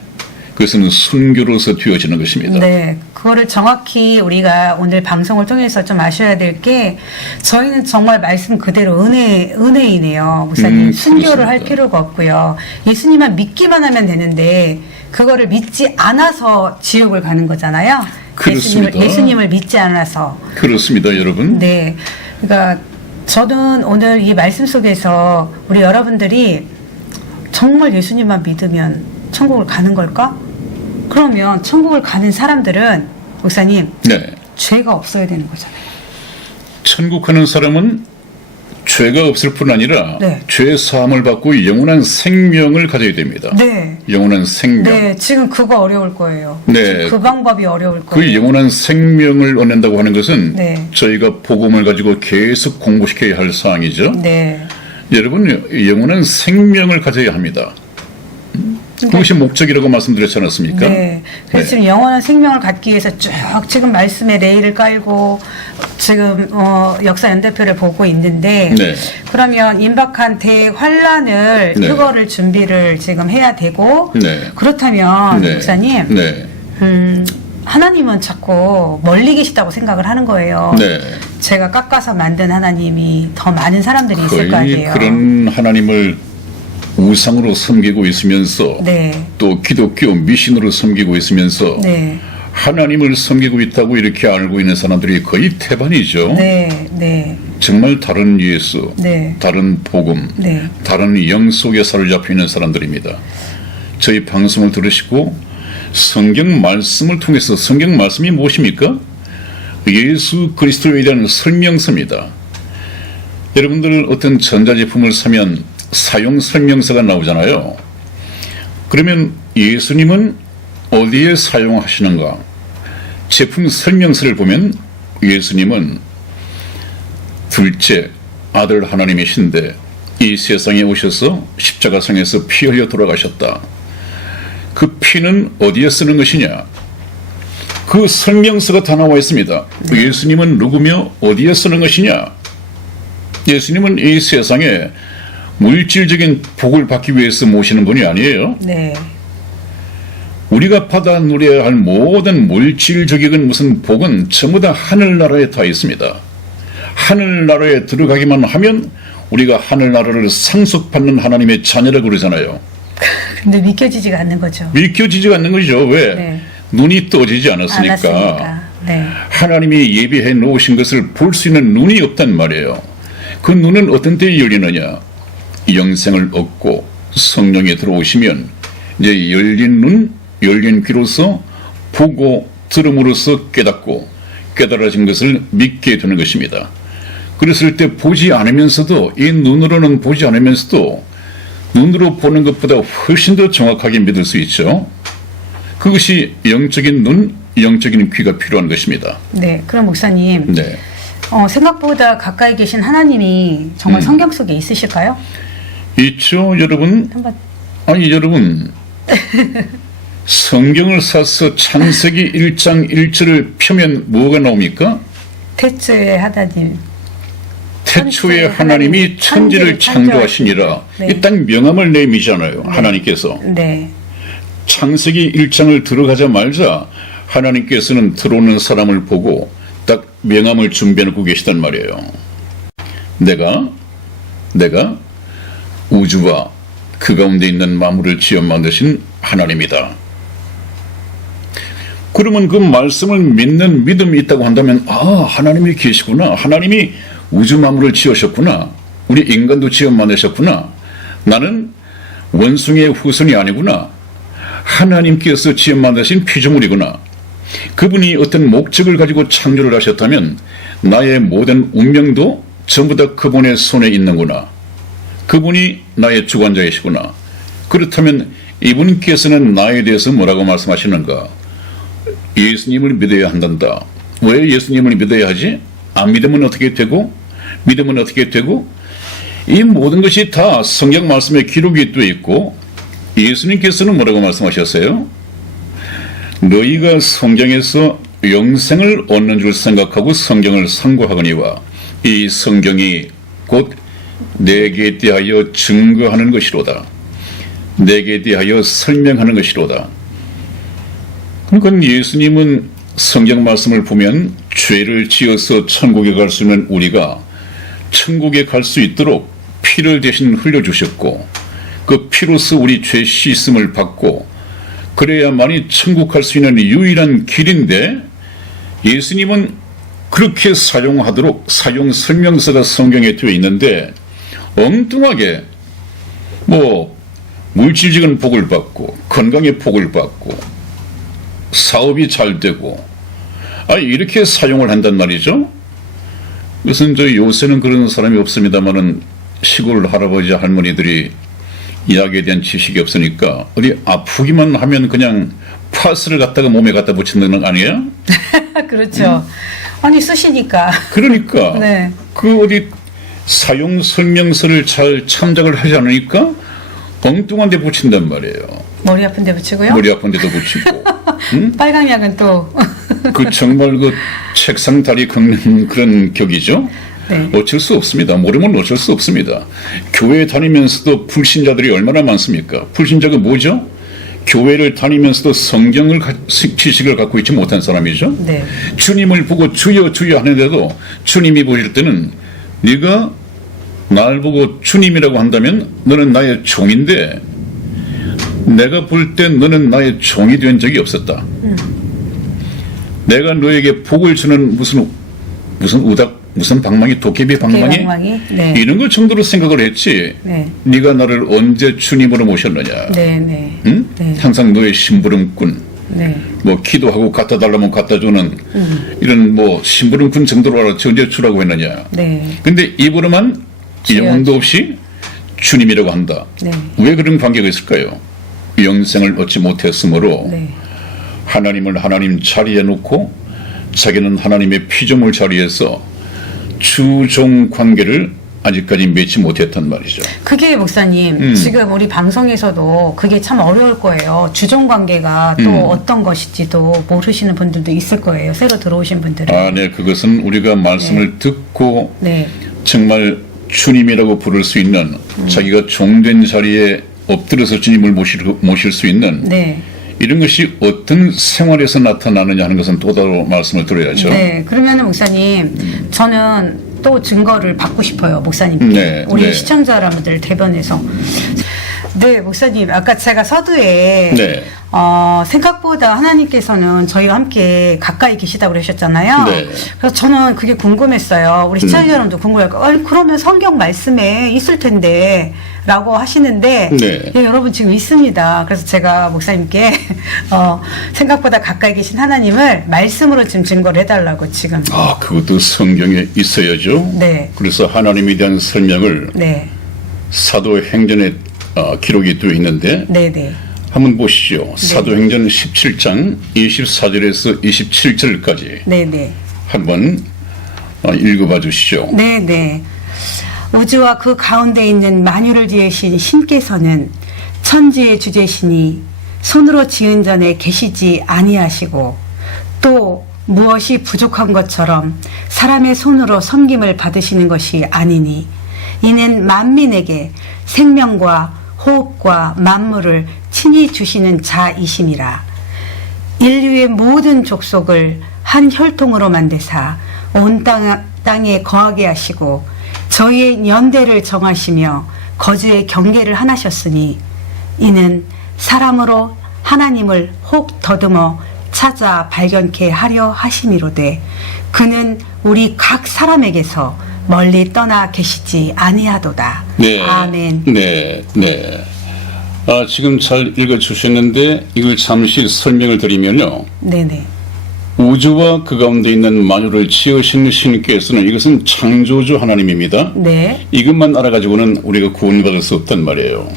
그것은 순교로서 되어지는 것입니다. 네, 그거를 정확히 우리가 오늘 방송을 통해서 좀 아셔야 될 게 저희는 정말 말씀 그대로 은혜이네요. 목사님 순교를 할 그렇습니다. 필요가 없고요. 예수님만 믿기만 하면 되는데 그거를 믿지 않아서 지옥을 가는 거잖아요. 그렇습니다. 예수님을 믿지 않아서. 그렇습니다, 여러분. 네, 그러니까 저는 오늘 이 말씀 속에서 우리 여러분들이 정말 예수님만 믿으면 천국을 가는 걸까? 그러면 천국을 가는 사람들은 목사님 네. 죄가 없어야 되는 거잖아요. 천국 가는 사람은 죄가 없을 뿐 아니라 네. 죄 사함을 받고 영원한 생명을 가져야 됩니다. 네. 영원한 생명. 네, 지금 그거 어려울 거예요. 네. 그 방법이 어려울 거예요. 그 영원한 생명을 얻는다고 하는 것은 네. 저희가 복음을 가지고 계속 공부시켜야 할 사항이죠. 네. 여러분, 영원한 생명을 가져야 합니다. 그것이 목적이라고 말씀드렸지 않았습니까? 네. 그래서 네. 지금 영원한 생명을 갖기 위해서 쭉 지금 말씀에 레일을 깔고 지금 역사 연대표를 보고 있는데 네. 그러면 임박한 대환란을 네. 그거를 준비를 지금 해야 되고 네. 그렇다면 네. 목사님 네. 하나님은 자꾸 멀리 계시다고 생각을 하는 거예요. 네. 제가 깎아서 만든 하나님이 더 많은 사람들이 있을 거 거의 아니에요. 그런 하나님을 우상으로 섬기고 있으면서 네. 또 기독교 미신으로 섬기고 있으면서 네. 하나님을 섬기고 있다고 이렇게 알고 있는 사람들이 거의 태반이죠. 네. 네. 정말 다른 예수, 네. 다른 복음, 네. 다른 영 속에 사로잡혀 있는 사람들입니다. 저희 방송을 들으시고 성경 말씀을 통해서 성경 말씀이 무엇입니까? 예수 그리스도에 대한 설명서입니다. 여러분들 어떤 전자제품을 사면 사용 설명서가 나오잖아요. 그러면 예수님은 어디에 사용하시는가? 제품 설명서를 보면 예수님은 둘째 아들 하나님이신데 이 세상에 오셔서 십자가상에서 피 흘려 돌아가셨다. 그 피는 어디에 쓰는 것이냐? 그 설명서가 다 나와 있습니다. 예수님은 누구며 어디에 쓰는 것이냐? 예수님은 이 세상에 물질적인 복을 받기 위해서 모시는 분이 아니에요. 네. 우리가 받아 누려야 할 모든 물질적인 무슨 복은 전부 다 하늘나라에 다 있습니다. 하늘나라에 들어가기만 하면 우리가 하늘나라를 상속받는 하나님의 자녀라고 그러잖아요. 근데 믿겨지지가 않는 거죠. 믿겨지지가 않는 거죠. 왜? 네. 눈이 떠지지 않았으니까. 않았으니까. 네. 하나님이 예비해 놓으신 것을 볼 수 있는 눈이 없단 말이에요. 그 눈은 어떤 때에 열리느냐? 영생을 얻고 성령에 들어오시면 이제 열린 눈, 열린 귀로서 보고 들음으로써 깨닫고 깨달아진 것을 믿게 되는 것입니다. 그랬을 때 보지 않으면서도 이 눈으로는 보지 않으면서도 눈으로 보는 것보다 훨씬 더 정확하게 믿을 수 있죠. 그것이 영적인 눈, 영적인 귀가 필요한 것입니다. 네. 그럼 목사님, 네. 생각보다 가까이 계신 하나님이 정말 성경 속에 있으실까요? 있죠, 여러분. 한번 아니, 여러분. 성경을 사서 창세기 1장 1절을 펴면 뭐가 나옵니까? 태초에 하나님. 태초에 하나님이 천지를 창조하시니라. 네. 이 딱 명함을 내미잖아요. 하나님께서. 네. 창세기 1장을 들어가자마자 하나님께서는 들어오는 사람을 보고 딱 명함을 준비해놓고 계시단 말이에요. 내가 우주와 그 가운데 있는 만물을 지어 만드신 하나님이다. 그러면 그 말씀을 믿는 믿음이 있다고 한다면 하나님이 계시구나. 하나님이 우주 만물을 지으셨구나. 우리 인간도 지어 만드셨구나. 나는 원숭이의 후손이 아니구나. 하나님께서 지어 만드신 피조물이구나. 그분이 어떤 목적을 가지고 창조를 하셨다면 나의 모든 운명도 전부 다 그분의 손에 있는구나. 그분이 나의 주관자이시구나. 그렇다면 이분께서는 나에 대해서 뭐라고 말씀하시는가? 예수님을 믿어야 한단다. 왜 예수님을 믿어야 하지? 안 믿으면 어떻게 되고? 믿으면 어떻게 되고? 이 모든 것이 다 성경 말씀에 기록이 되어 있고 예수님께서는 뭐라고 말씀하셨어요? 너희가 성경에서 영생을 얻는 줄 생각하고 성경을 상고하거니와 이 성경이 곧 내게 대하여 증거하는 것이로다. 내게 대하여 설명하는 것이로다. 그러니까 예수님은 성경 말씀을 보면 죄를 지어서 천국에 갈 수 있는 우리가 천국에 갈 수 있도록 피를 대신 흘려주셨고 그 피로서 우리 죄 씻음을 받고 그래야만이 천국 갈 수 있는 유일한 길인데 예수님은 그렇게 사용하도록 사용 설명서가 성경에 되어 있는데 엉뚱하게 뭐 물질적인 복을 받고 건강의 복을 받고 사업이 잘 되고 이렇게 사용을 한단 말이죠. 그것은 요새는 그런 사람이 없습니다만은 시골 할아버지 할머니들이 약에 대한 지식이 없으니까 어디 아프기만 하면 그냥 파스를 갖다가 몸에 갖다 붙이는 거 아니에요? 그렇죠. 아니 쓰시니까. 그러니까 네. 그 어디 사용 설명서를 잘 참작을 하지 않으니까 엉뚱한 데 붙인단 말이에요. 머리 아픈 데 붙이고요. 머리 아픈 데도 붙이고. 응? 빨강 약은 또. 그 정말 그 책상 다리 긁는 그런 격이죠. 네. 어쩔 수 없습니다. 모르면 어쩔 수 없습니다. 교회 다니면서도 불신자들이 얼마나 많습니까? 불신자가 뭐죠? 교회를 다니면서도 성경을 지식을 갖고 있지 못한 사람이죠. 네. 주님을 보고 주여 주여 하는데도 주님이 보실 때는 네가 날 보고 주님이라고 한다면 너는 나의 종인데 내가 볼 때 너는 나의 종이 된 적이 없었다. 내가 너에게 복을 주는 무슨 우닥 무슨 방망이 도깨비 방망이 네. 이런 걸 정도로 생각을 했지. 네. 네가 나를 언제 주님으로 모셨느냐. 네, 네. 응? 네. 항상 너의 심부름꾼. 네. 뭐 기도하고 갖다 달라면 갖다 주는 이런 뭐 심부름꾼 정도로 알았지 언제 주라고 했느냐. 네. 근데 입으로만 영혼도 없이 주님이라고 한다. 네. 왜 그런 관계가 있을까요? 영생을 얻지 못했으므로 네. 하나님을 하나님 자리에 놓고 자기는 하나님의 피조물 자리에서 주종 관계를 아직까지 맺지 못했단 말이죠. 그게 목사님 지금 우리 방송에서도 그게 참 어려울 거예요. 주종 관계가 또 어떤 것인지도 모르시는 분들도 있을 거예요. 새로 들어오신 분들은. 네, 그것은 우리가 말씀을 듣고 네. 정말 주님이라고 부를 수 있는 자기가 종된 자리에 엎드려서 주님을 모실 수 있는 네. 이런 것이 어떤 생활에서 나타나느냐 하는 것은 또 따로 말씀을 드려야죠. 네. 그러면은 목사님, 저는 또 증거를 받고 싶어요. 목사님께. 네, 우리 네. 시청자 여러분들 대변해서. 네, 목사님. 아까 제가 서두에 네. 생각보다 하나님께서는 저희와 함께 가까이 계시다고 그러셨잖아요. 네. 그래서 저는 그게 궁금했어요. 우리 시청자 여러분도 궁금해요. 그러면 성경 말씀에 있을 텐데 라고 하시는데 네. 예, 여러분 지금 있습니다. 그래서 제가 목사님께 생각보다 가까이 계신 하나님을 말씀으로 지금 증거를 해달라고 지금. 그것도 성경에 있어야죠. 네. 그래서 하나님에 대한 설명을 네. 사도행전에 기록이 되어 있는데 네네. 한번 보시죠. 사도행전 17장 24절에서 27절까지 네네. 한번 읽어봐 주시죠. 네네. 우주와 그 가운데 있는 만유를 지으신 신께서는 천지의 주제시니 손으로 지은 전에 계시지 아니하시고 또 무엇이 부족한 것처럼 사람의 손으로 섬김을 받으시는 것이 아니니 이는 만민에게 생명과 호흡과 만물을 친히 주시는 자이심이라. 인류의 모든 족속을 한 혈통으로 만드사 온 땅에 거하게 하시고 저희의 연대를 정하시며 거주의 경계를 하나셨으니 이는 사람으로 하나님을 혹 더듬어 찾아 발견케 하려 하심이로되 그는 우리 각 사람에게서 멀리 떠나 계시지 아니하도다. 네. 아멘. 네, 네. 지금 잘 읽어주셨는데 이걸 잠시 설명을 드리면요. 네네. 우주와 그 가운데 있는 만유를 지으신 신께서는 이것은 창조주 하나님입니다. 네. 이것만 알아가지고는 우리가 구원받을 수 없단 말이에요.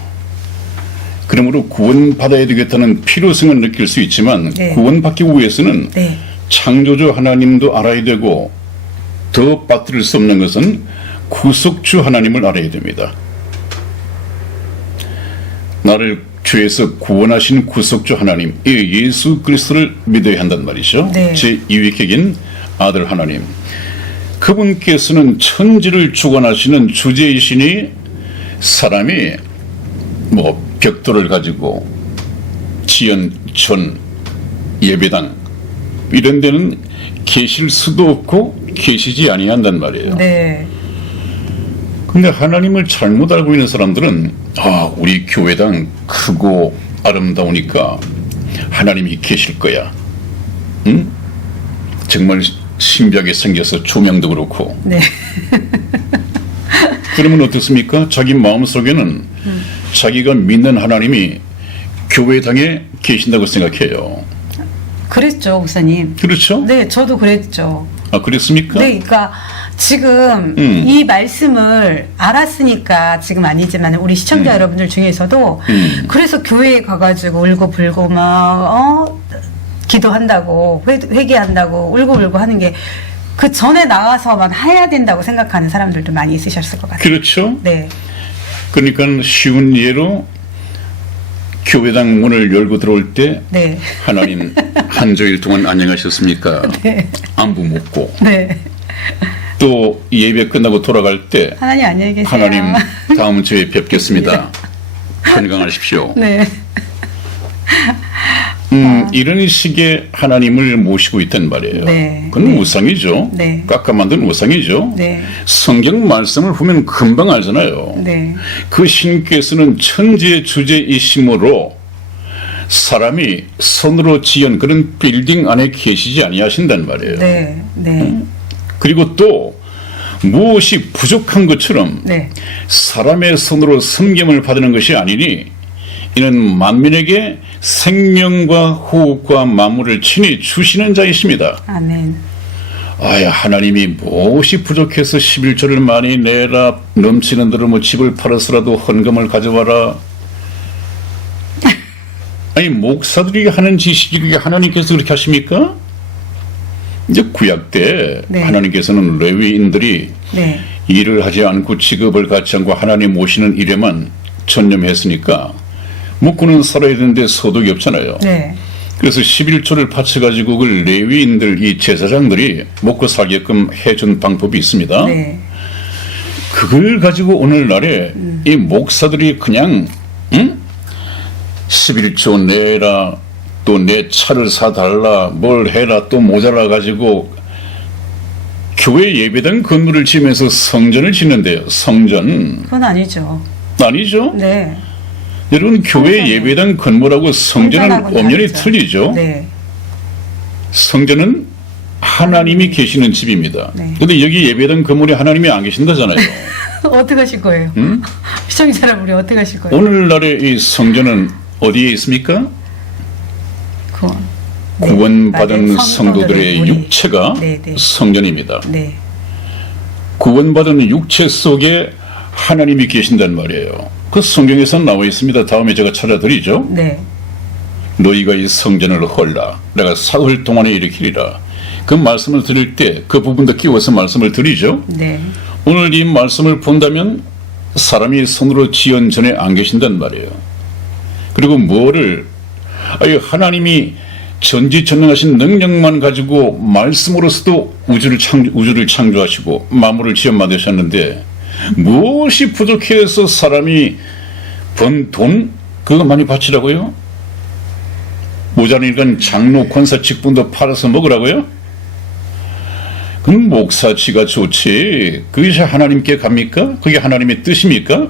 그러므로 구원받아야 되겠다는 필요성을 느낄 수 있지만 네. 구원받기 위해서는 네. 창조주 하나님도 알아야 되고 더 빠뜨릴 수 없는 것은 구속주 하나님을 알아야 됩니다. 나를 죄에서 구원하신 구속주 하나님, 이 예수 그리스도를 믿어야 한단 말이죠. 네. 제2위격인 아들 하나님. 그 그분께서는 천지를 주관하시는 주제이시니 사람이 뭐 벽돌을 가지고 지연, 전, 예배당 이런 데는 계실 수도 없고 계시지 아니한단 말이에요. 네. 근데 하나님을 잘못 알고 있는 사람들은 우리 교회당 크고 아름다우니까 하나님이 계실 거야. 응? 정말 신비하게 생겨서 조명도 그렇고. 네. 그러면 어떻습니까? 자기 마음속에는 자기가 믿는 하나님이 교회당에 계신다고 생각해요. 그랬죠, 목사님. 그렇죠? 네, 저도 그랬죠. 그랬습니까? 네, 그러니까 지금 이 말씀을 알았으니까 지금 아니지만 우리 시청자 여러분들 중에서도 그래서 교회에 가가지고 울고 불고 막 기도한다고 회개한다고 울고 하는 게 그 전에 나가서만 해야 된다고 생각하는 사람들도 많이 있으셨을 것 같아요. 그렇죠. 네. 그러니까 쉬운 예로 교회당 문을 열고 들어올 때 네. 하나님 한 주일 동안 안녕하셨습니까? 네. 안부 묻고 네. 또 예배 끝나고 돌아갈 때 하나님 안녕히 계세요. 하나님 다음 주에 뵙겠습니다. 건강하십시오. 네. 이런 식의 하나님을 모시고 있단 말이에요. 네. 그건 우상이죠. 네. 깎아 만든 우상이죠. 네. 성경 말씀을 보면 금방 알잖아요. 네. 그 신께서는 천지의 주제이심으로 사람이 손으로 지은 그런 빌딩 안에 계시지 아니하신단 말이에요. 네. 네. 그리고 또 무엇이 부족한 것처럼 네. 사람의 손으로 섬김을 받는 것이 아니니 이는 만민에게 생명과 호흡과 만물을 친히 주시는 자이십니다. 아멘. 하나님이 무엇이 부족해서 11조를 많이 내라, 넘치는 대로 뭐 집을 팔아서라도 헌금을 가져와라. 아니 목사들이 하는 지식이 하나님께서 그렇게 하십니까? 이제 구약 때 네. 하나님께서는 레위인들이 네. 일을 하지 않고 직업을 갖지 않고 하나님 모시는 일에만 전념했으니까 먹고는 살아야 되는데 소득이 없잖아요. 네. 그래서 11조를 바쳐가지고 그 레위인들 이 제사장들이 먹고 살게끔 해준 방법이 있습니다. 네. 그걸 가지고 오늘날에 이 목사들이 그냥 11조 내라, 또 내 차를 사달라, 뭘 해라, 또 모자라 가지고 교회 예배당 건물을 지으면서 성전을 짓는데요. 성전 그건 아니죠. 아니죠? 네. 여러분 교회 예배당 건물하고 성전은 성전하고는 엄연히 다르죠. 틀리죠. 네. 성전은 하나님이 계시는 집입니다. 네. 그런데 여기 예배당 건물에 하나님이 안 계신다잖아요. 어떻게 하실 거예요? 시청자 여러분, 우리 어떻게 하실 거예요? 오늘날의 이 성전은 어디에 있습니까? 구원. 네. 구원받은 맞아요. 성도들의 우리. 육체가 네, 네. 성전입니다. 네. 구원받은 육체 속에 하나님이 계신단 말이에요. 그 성경에서 나와 있습니다. 다음에 제가 찾아드리죠. 네. 너희가 이 성전을 헐라. 내가 사흘 동안에 일으키리라. 그 말씀을 드릴 때 그 부분도 끼워서 말씀을 드리죠. 네. 오늘 이 말씀을 본다면 사람이 손으로 지은 전에 안 계신단 말이에요. 그리고 뭐를 하나님이 전지전능하신 능력만 가지고 말씀으로서도 우주를 창조하시고 만물을 지어 만드셨는데 무엇이 부족해서 사람이 번 돈 그거 많이 바치라고요? 모자라니까 장로 권사 직분도 팔아서 먹으라고요? 그럼 목사치가 좋지 그것이 하나님께 갑니까? 그게 하나님의 뜻입니까?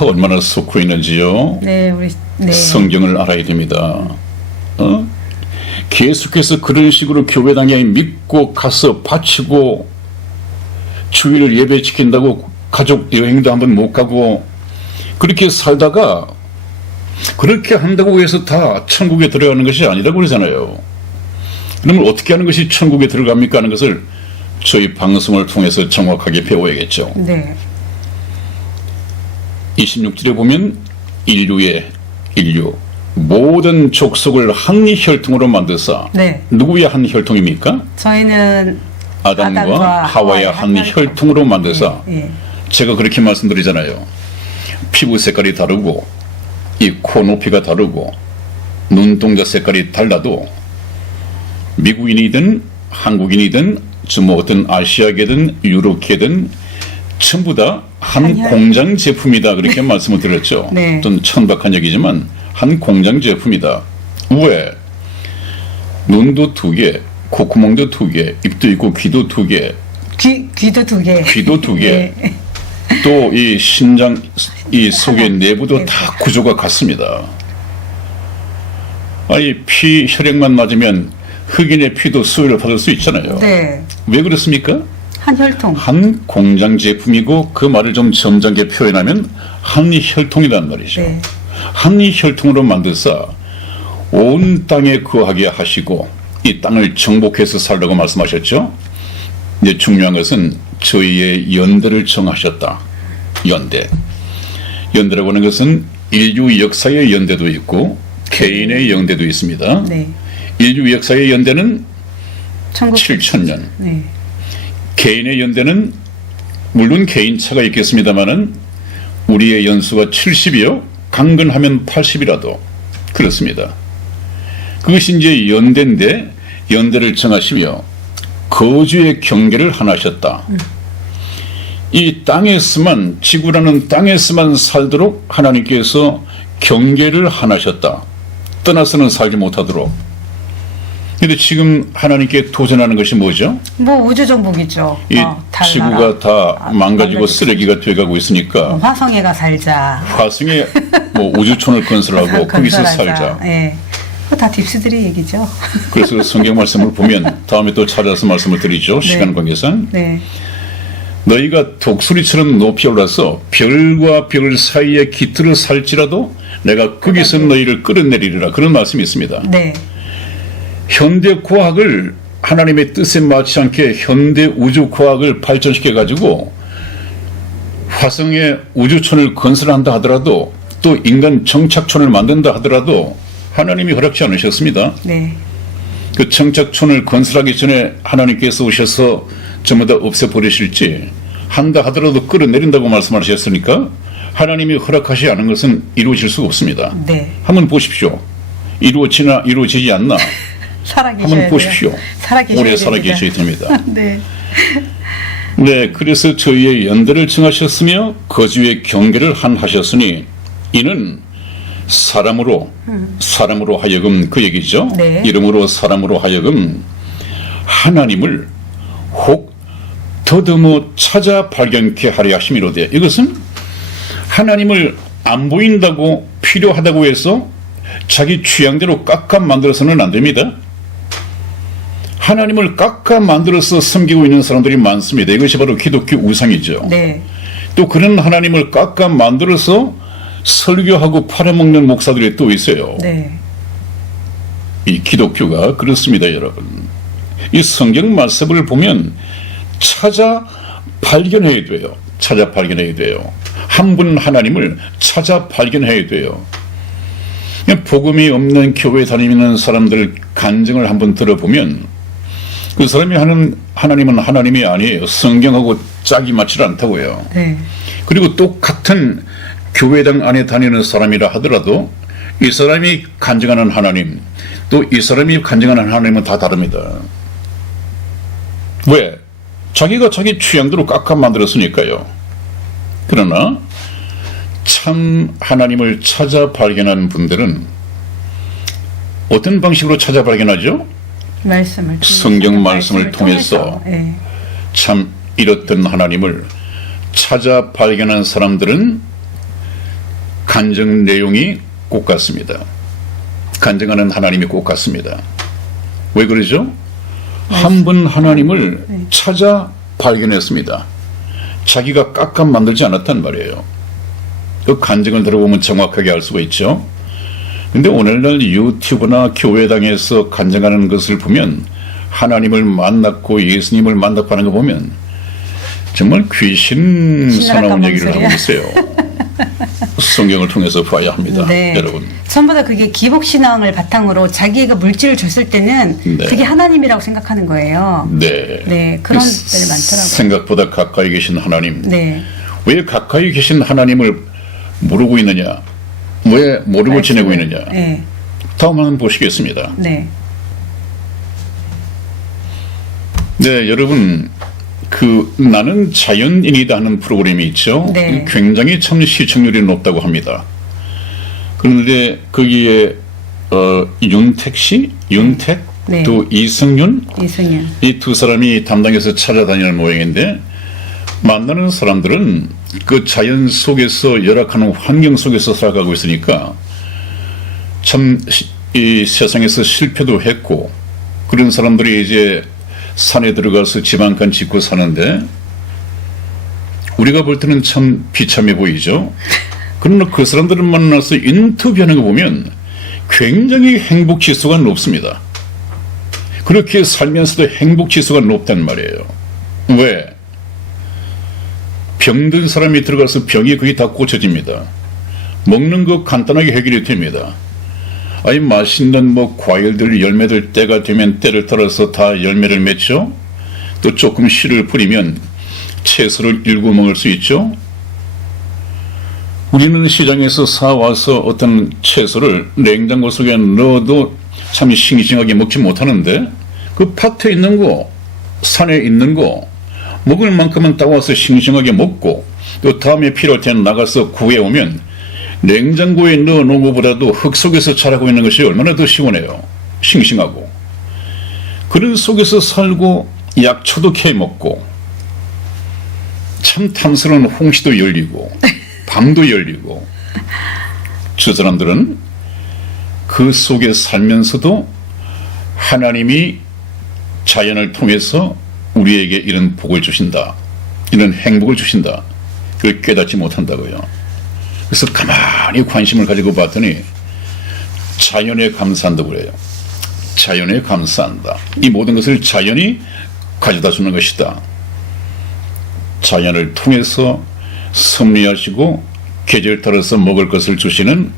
얼마나 쏟고 있는지요. 네, 우리 네. 성경을 알아야 됩니다. 계속해서 그런 식으로 교회당에 믿고 가서 바치고 주일을 예배 지킨다고 가족 여행도 한번 못 가고 그렇게 살다가 그렇게 한다고 해서 다 천국에 들어가는 것이 아니라고 그러잖아요. 그러면 어떻게 하는 것이 천국에 들어갑니까 하는 것을 저희 방송을 통해서 정확하게 배워야겠죠. 네. 26절에 보면 인류 모든 족속을 한 혈통으로 만드사. 네. 누구의 한 혈통입니까? 저희는 아담과 하와의 한 혈통으로 만드사. 네. 제가 그렇게 말씀드리잖아요. 피부 색깔이 다르고 이 코 높이가 다르고 눈동자 색깔이 달라도 미국인이든 한국인이든 뭐 어떤 아시아계든 유럽계든 전부 다 한 한혈. 공장 제품이다 그렇게 말씀을 드렸죠. 네. 좀 천박한 얘기지만 한 공장 제품이다. 왜? 눈도 2개, 콧구멍도 2개, 입도 있고 귀도 2개, 귀도 2개. 귀도 2개. 네. 또 이 신장 이 속의 하나. 내부도 네. 다 구조가 같습니다. 아니 피 혈액만 맞으면 흑인의 피도 수혈을 받을 수 있잖아요. 네. 왜 그렇습니까? 한 혈통. 한 공장 제품이고 그 말을 좀 점잖게 표현하면 한 혈통이란 말이죠. 네. 한 혈통으로 만들사 온 땅에 거하게 하시고 이 땅을 정복해서 살라고 말씀하셨죠. 이제 중요한 것은 저희의 연대를 정하셨다. 연대. 연대라고 하는 것은 인류 역사의 연대도 있고 개인의 연대도 있습니다. 네. 인류 역사의 연대는 1900. 7,000년. 네. 개인의 연대는 물론 개인차가 있겠습니다만은 우리의 연수가 70이요. 강건하면 80이라도 그렇습니다. 그것이 이제 연대인데 연대를 정하시며 거주의 경계를 하나셨다. 이 땅에서만 지구라는 땅에서만 살도록 하나님께서 경계를 하나셨다. 떠나서는 살지 못하도록. 근데 지금 하나님께 도전하는 것이 뭐죠? 뭐 우주 정복이죠. 이 달나라. 지구가 다 망가지고 쓰레기가 돼가고 있으니까 화성에가 살자. 화성에 뭐 우주촌을 건설하고 거기서 살자. 예. 그거 다 딥스들의 얘기죠. 그래서 성경 말씀을 보면 다음에 또 찾아서 말씀을 드리죠. 시간 관계상. 네. 너희가 독수리처럼 높이 올라서 별과 별 사이에 깃들어 살지라도 내가 거기서 너희를 끌어내리리라. 그런 말씀이 있습니다. 네. 현대 과학을 하나님의 뜻에 맞지 않게 현대 우주 과학을 발전시켜 가지고 화성에 우주촌을 건설한다 하더라도 또 인간 정착촌을 만든다 하더라도 하나님이 허락지 않으셨습니다. 네. 그 정착촌을 건설하기 전에 하나님께서 오셔서 전부 다 없애버리실지 한다 하더라도 끌어내린다고 말씀하셨으니까 하나님이 허락하지 않은 것은 이루어질 수가 없습니다. 네. 한번 보십시오. 이루어지나 이루어지지 않나 살아계셔야 한번 돼요. 보십시오. 살아계셔야 오래 됩니다. 살아계셔야 됩니다. 네. 네, 그래서 저희의 연대를 정하셨으며 거주의 경계를 하셨으니 이는 사람으로 하여금 그 얘기죠. 네. 이름으로 사람으로 하여금 하나님을 혹 더듬어 찾아 발견케 하려 하심이로되 이것은 하나님을 안 보인다고 필요하다고 해서 자기 취향대로 깎아 만들어서는 안 됩니다. 하나님을 깎아 만들어서 섬기고 있는 사람들이 많습니다. 이것이 바로 기독교 우상이죠. 네. 또 그런 하나님을 깎아 만들어서 설교하고 팔아먹는 목사들이 또 있어요. 네. 이 기독교가 그렇습니다, 여러분. 이 성경 말씀을 보면 찾아 발견해야 돼요. 찾아 발견해야 돼요. 한 분 하나님을 찾아 발견해야 돼요. 복음이 없는 교회 다니는 사람들 간증을 한번 들어보면 그 사람이 하는 하나님은 하나님이 아니에요. 성경하고 짝이 맞지 않다고요. 네. 그리고 똑같은 교회당 안에 다니는 사람이라 하더라도 이 사람이 간증하는 하나님 또 이 사람이 간증하는 하나님은 다 다릅니다. 왜? 자기가 자기 취향대로 깎아 만들었으니까요. 그러나 참 하나님을 찾아 발견하는 분들은 어떤 방식으로 찾아 발견하죠? 말씀을 통해서, 성경 말씀을 통해서. 네. 참 이렇던 하나님을 찾아 발견한 사람들은 간증 내용이 꼭 같습니다. 간증하는 하나님이 꼭 같습니다. 왜 그러죠? 한 분 하나님을 찾아 발견했습니다. 자기가 깎아 만들지 않았단 말이에요. 그 간증을 들어보면 정확하게 알 수가 있죠. 근데 오늘날 유튜브나 교회당에서 간증하는 것을 보면 하나님을 만났고 예수님을 만났고 하는 거 보면 정말 귀신 사나운 얘기를 하고 있어요. 성경을 통해서 봐야 합니다. 네. 여러분. 전부 다 그게 기복신앙을 바탕으로 자기가 물질을 줬을 때는 네. 그게 하나님이라고 생각하는 거예요. 네. 네, 그런 분들이 많더라고요. 생각보다 가까이 계신 하나님. 네. 왜 가까이 계신 하나님을 모르고 있느냐? 왜 모르고 지내고 있느냐? 네. 다음 한번 보시겠습니다. 네. 네, 여러분, 나는 자연인이다 하는 프로그램이 있죠. 네. 굉장히 참 시청률이 높다고 합니다. 그런데 거기에 윤택 씨, 네. 또 이승윤 이 두 사람이 담당해서 찾아다니는 모양인데, 만나는 사람들은 그 자연 속에서 열악한 환경 속에서 살아가고 있으니까 참 이 세상에서 실패도 했고, 그런 사람들이 이제 산에 들어가서 집 한 칸 짓고 사는데 우리가 볼 때는 참 비참해 보이죠. 그러나 그 사람들을 만나서 인터뷰하는 거 보면 굉장히 행복 지수가 높습니다. 그렇게 살면서도 행복 지수가 높단 말이에요. 왜? 병든 사람이 들어가서 병이 거의 다 고쳐집니다. 먹는 거 간단하게 해결이 됩니다. 아니, 맛있는 뭐 과일들, 열매들 때가 되면 때를 따라서 다 열매를 맺죠. 또 조금 씨를 뿌리면 채소를 일구 먹을 수 있죠. 우리는 시장에서 사와서 어떤 채소를 냉장고 속에 넣어도 참 싱싱하게 먹지 못하는데, 그 밭에 있는 거, 산에 있는 거 먹을 만큼은 따와서 싱싱하게 먹고, 또 다음에 필요할 때는 나가서 구해오면 냉장고에 넣어놓은 것보다도 흙 속에서 자라고 있는 것이 얼마나 더 시원해요. 싱싱하고. 그런 속에서 살고 약초도 캐 먹고, 참 탐스러운 홍시도 열리고 밤도 열리고, 저 사람들은 그 속에 살면서도 하나님이 자연을 통해서 우리에게 이런 복을 주신다, 이런 행복을 주신다, 그걸 깨닫지 못한다고요. 그래서 가만히 관심을 가지고 봤더니 자연에 감사한다고 그래요. 자연에 감사한다. 이 모든 것을 자연이 가져다 주는 것이다. 자연을 통해서 섭리하시고 계절 따라서 먹을 것을 주시는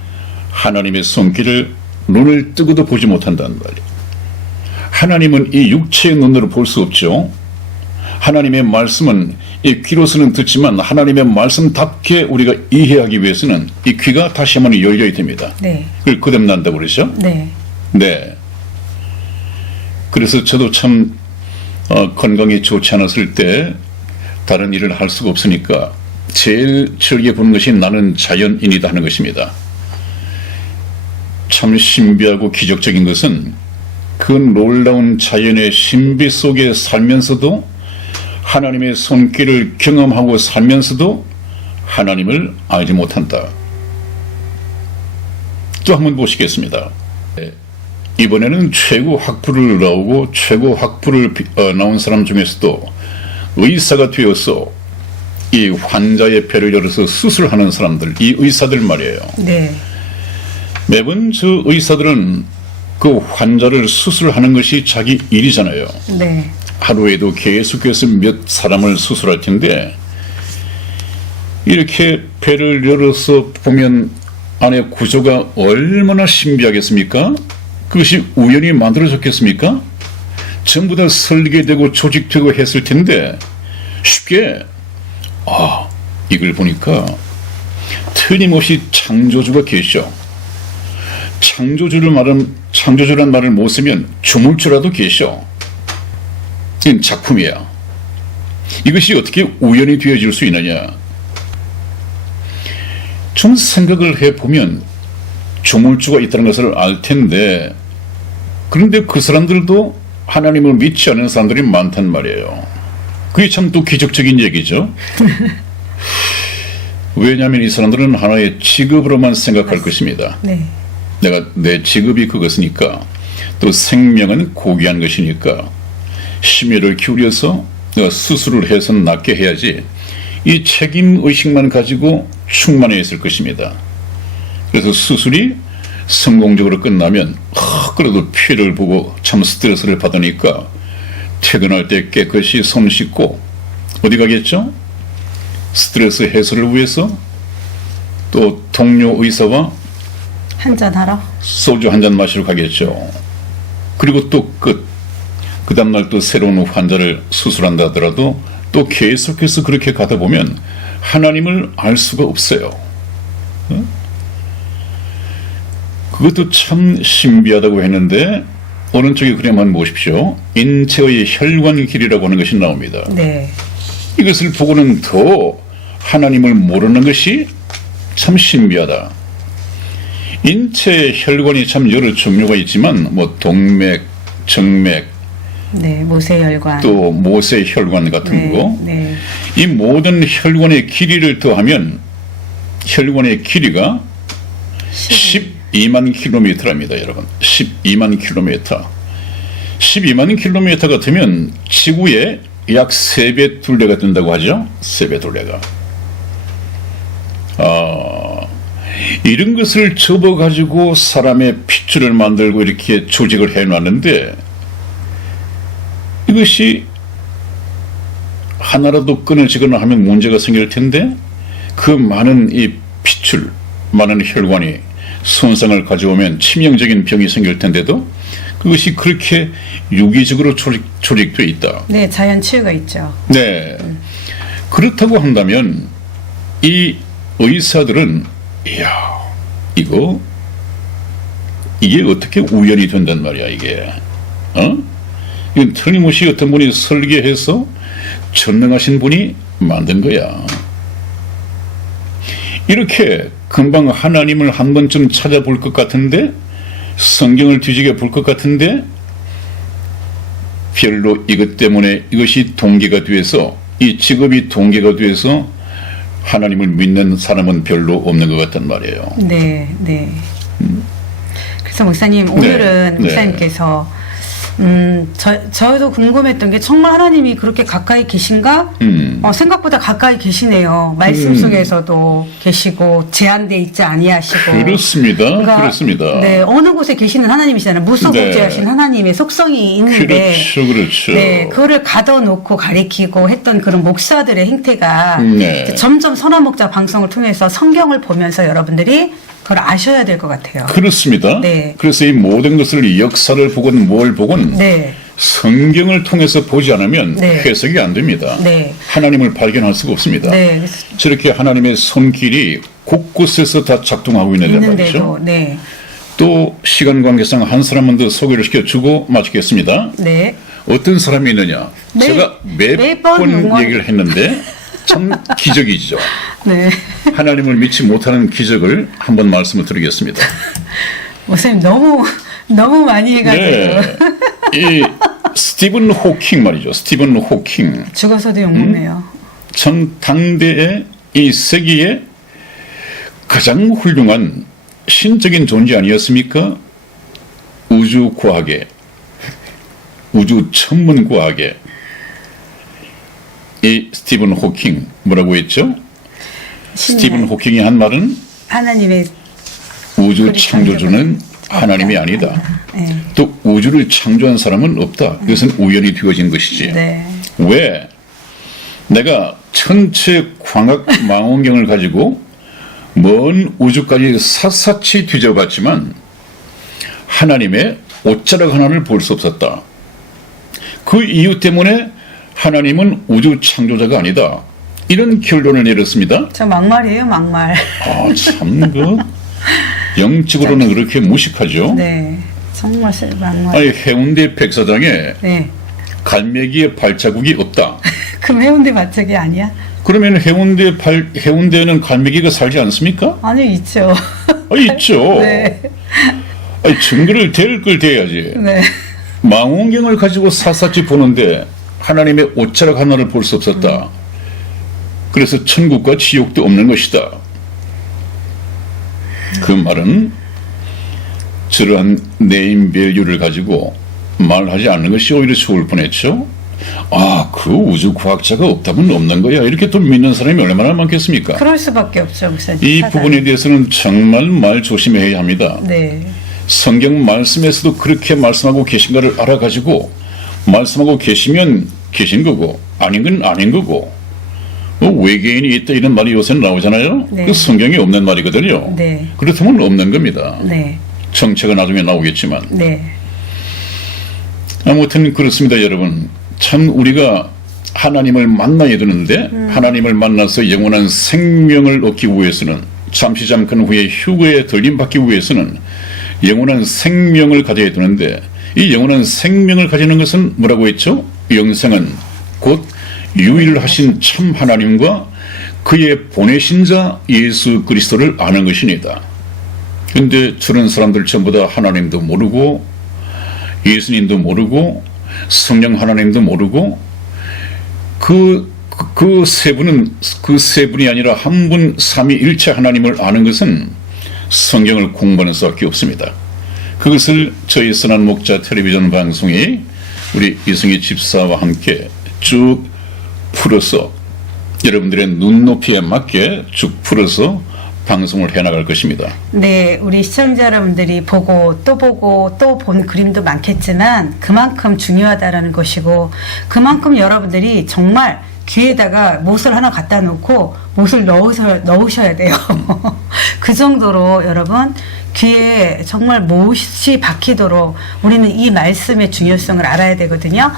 하나님의 손길을 눈을 뜨고도 보지 못한다는 말이에요. 하나님은 이 육체의 눈으로 볼 수 없죠. 하나님의 말씀은 이 귀로서는 듣지만 하나님의 말씀답게 우리가 이해하기 위해서는 이 귀가 다시 한번 열려야 됩니다. 네. 그걸 거듭난다고 그러죠? 네. 네. 그래서 저도 참 건강이 좋지 않았을 때 다른 일을 할 수가 없으니까 제일 즐겨 보는 것이 나는 자연인이다 하는 것입니다. 참 신비하고 기적적인 것은 그 놀라운 자연의 신비 속에 살면서도 하나님의 손길을 경험하고 살면서도 하나님을 알지 못한다. 또 한번 보시겠습니다. 이번에는 최고 학부를 나오고 최고 학부를 나온 사람 중에서도 의사가 되어서 이 환자의 배를 열어서 수술하는 사람들, 이 의사들 말이에요. 네. 매번 저 의사들은 그 환자를 수술하는 것이 자기 일이잖아요. 네. 하루에도 계속해서 몇 사람을 수술할 텐데, 이렇게 배를 열어서 보면 안에 구조가 얼마나 신비하겠습니까? 그것이 우연히 만들어졌겠습니까? 전부 다 설계되고 조직되고 했을 텐데, 쉽게 이걸 보니까 틀림없이 창조주가 계셔. 창조주란 말을 못 쓰면 조물주라도 계셔. 이건 작품이야. 이것이 어떻게 우연히 되어질 수 있느냐? 좀 생각을 해보면 조물주가 있다는 것을 알 텐데, 그런데 그 사람들도 하나님을 믿지 않는 사람들이 많단 말이에요. 그게 참 또 기적적인 얘기죠. 왜냐하면 이 사람들은 하나의 직업으로만 생각할 것입니다. 네. 내 직업이 그것이니까, 또 생명은 고귀한 것이니까 심혈을 기울여서 내가 수술을 해서 낫게 해야지, 이 책임의식만 가지고 충만해 있을 것입니다. 그래서 수술이 성공적으로 끝나면 그래도 피해를 보고 참 스트레스를 받으니까 퇴근할 때 깨끗이 손 씻고 어디 가겠죠? 스트레스 해소를 위해서 또 동료 의사와 한잔하러? 소주 한잔 마시러 가겠죠. 그리고 또 그 다음날 또 새로운 환자를 수술한다 하더라도 또 계속해서 그렇게 가다 보면 하나님을 알 수가 없어요. 그것도 참 신비하다고 했는데, 오른쪽에 그림만 보십시오. 인체의 혈관 길이라고 하는 것이 나옵니다. 네. 이것을 보고는 더 하나님을 모르는 것이 참 신비하다. 인체의 혈관이 참 여러 종류가 있지만 뭐 동맥, 정맥, 네. 모세혈관. 또 모세혈관 같은 네. 거. 네. 이 모든 혈관의 길이를 더하면 혈관의 길이가 12만 킬로미터랍니다, 여러분. 12만 킬로미터. 12만 킬로미터가 되면 지구의 약 3배 둘레가 된다고 하죠. 3배 둘레가. 이런 것을 접어가지고 사람의 핏줄을 만들고 이렇게 조직을 해놨는데 이것이 하나라도 끊어지거나 하면 문제가 생길 텐데 그 많은 이 핏줄, 많은 혈관이 손상을 가져오면 치명적인 병이 생길 텐데도 그것이 그렇게 유기적으로 조직되어 있다. 네. 자연 치유가 있죠. 네. 그렇다고 한다면 이 의사들은 이야 이게 어떻게 우연이 된단 말이야 이게. 이건 틀림없이 어떤 분이 설계해서 전능하신 분이 만든 거야. 이렇게 금방 하나님을 한 번쯤 찾아볼 것 같은데 성경을 뒤지게 볼 것 같은데 별로 이것 때문에 이것이 동기가 돼서 이 직업이 동기가 돼서 하나님을 믿는 사람은 별로 없는 것 같단 말이에요. 네. 네. 그래서 목사님 오늘은 네. 목사님께서 저도 궁금했던 게 정말 하나님이 그렇게 가까이 계신가? 생각보다 가까이 계시네요. 말씀 속에서도 계시고 제한돼 있지 아니하시고. 그렇습니다. 그러니까 그렇습니다. 네, 어느 곳에 계시는 하나님이시잖아요. 무소복제하신 네. 하나님의 속성이 있는데, 그렇죠. 네, 그거를 가둬놓고 가리키고 했던 그런 목사들의 행태가 네. 이제 점점 선한 목자 방송을 통해서 성경을 보면서 여러분들이 그걸 아셔야 될 것 같아요. 그렇습니다. 네. 그래서 이 모든 것을 역사를 보건 뭘 보건 네. 성경을 통해서 보지 않으면 네. 해석이 안 됩니다. 네. 하나님을 발견할 수가 없습니다. 네. 저렇게 하나님의 손길이 곳곳에서 다 작동하고 있는데 말이죠. 있는데도, 네. 또 시간 관계상 한 사람만 더 소개를 시켜주고 마치겠습니다. 네. 어떤 사람이 있느냐. 제가 몇 매번 번 용어. 얘기를 했는데 참 기적이죠. 네. 하나님을 믿지 못하는 기적을 한번 말씀을 드리겠습니다. 목사님 너무 많이 해가지고. 이 스티븐 호킹 말이죠. 스티븐 호킹. 죽어서도 욕먹네요. 참 당대의 이 세계의 가장 훌륭한 신적인 존재 아니었습니까? 우주 과학의 우주 천문 과학의 이 스티븐 호킹 뭐라고 했죠? 스티븐 호킹이 한 말은 하나님의 우주 창조주는 하나님이 아니다. 네. 또 우주를 창조한 사람은 없다. 이것은 우연히 되어진 것이지. 네. 왜? 내가 천체 광학 망원경을 가지고 먼 우주까지 샅샅이 뒤져봤지만 하나님의 옷자락 하나를 볼 수 없었다. 그 이유 때문에 하나님은 우주 창조자가 아니다. 이런 결론을 내렸습니다. 저 막말이에요, 막말. 참 영적으로는 그렇게 무식하죠. 네. 정말 막말. 아니 해운대 백사장에 네. 갈매기의 발자국이 없다. 그럼 해운대 발자기 아니야? 그러면 해운대에는 갈매기가 살지 않습니까? 아니, 있죠. 있죠. 네. 아니, 증거를 댈 걸 대야지. 네. 망원경을 가지고 샅샅이 보는데 하나님의 옷자락 하나를 볼 수 없었다. 그래서 천국과 지옥도 없는 것이다. 그 말은 저러한 네임 밸류를 가지고 말하지 않는 것이 오히려 좋을 뻔했죠. 그 우주 과학자가 없다면 없는 거야. 이렇게 또 믿는 사람이 얼마나 많겠습니까? 그럴 수밖에 없죠, 목사님. 이 사단이. 부분에 대해서는 정말 말 조심해야 합니다. 네. 성경 말씀에서도 그렇게 말씀하고 계신가를 알아가지고 말씀하고 계시면 계신 거고 아닌 건 아닌 거고 외계인이 있다 이런 말이 요새 나오잖아요. 네. 그 성경에 없는 말이거든요. 네. 그렇다면 없는 겁니다. 네. 정체가 나중에 나오겠지만 네. 아무튼 그렇습니다, 여러분. 참 우리가 하나님을 만나야 되는데 하나님을 만나서 영원한 생명을 얻기 위해서는 잠시 잠깐 후에 휴거에 들림받기 위해서는 영원한 생명을 가져야 되는데 이 영원한 생명을 가지는 것은 뭐라고 했죠? 영생은 곧 유일하신 참 하나님과 그의 보내신 자 예수 그리스도를 아는 것이니다. 근데 저런 사람들 전부 다 하나님도 모르고 예수님도 모르고 성령 하나님도 모르고 그 세 분이 아니라 한 분 삼위일체 하나님을 아는 것은 성경을 공부하는 수밖에 없습니다. 그것을 저희 선한 목자 텔레비전 방송이 우리 이승희 집사와 함께 쭉 풀어서 여러분들의 눈높이에 맞게 쭉 풀어서 방송을 해나갈 것입니다. 네, 우리 시청자 여러분들이 보고 또 본 그림도 많겠지만 그만큼 중요하다라는 것이고, 그만큼 여러분들이 정말 귀에다가 못을 하나 갖다 놓고 못을 넣으셔야 돼요. 그 정도로 여러분 귀에 정말 못이 박히도록 우리는 이 말씀의 중요성을 알아야 되거든요.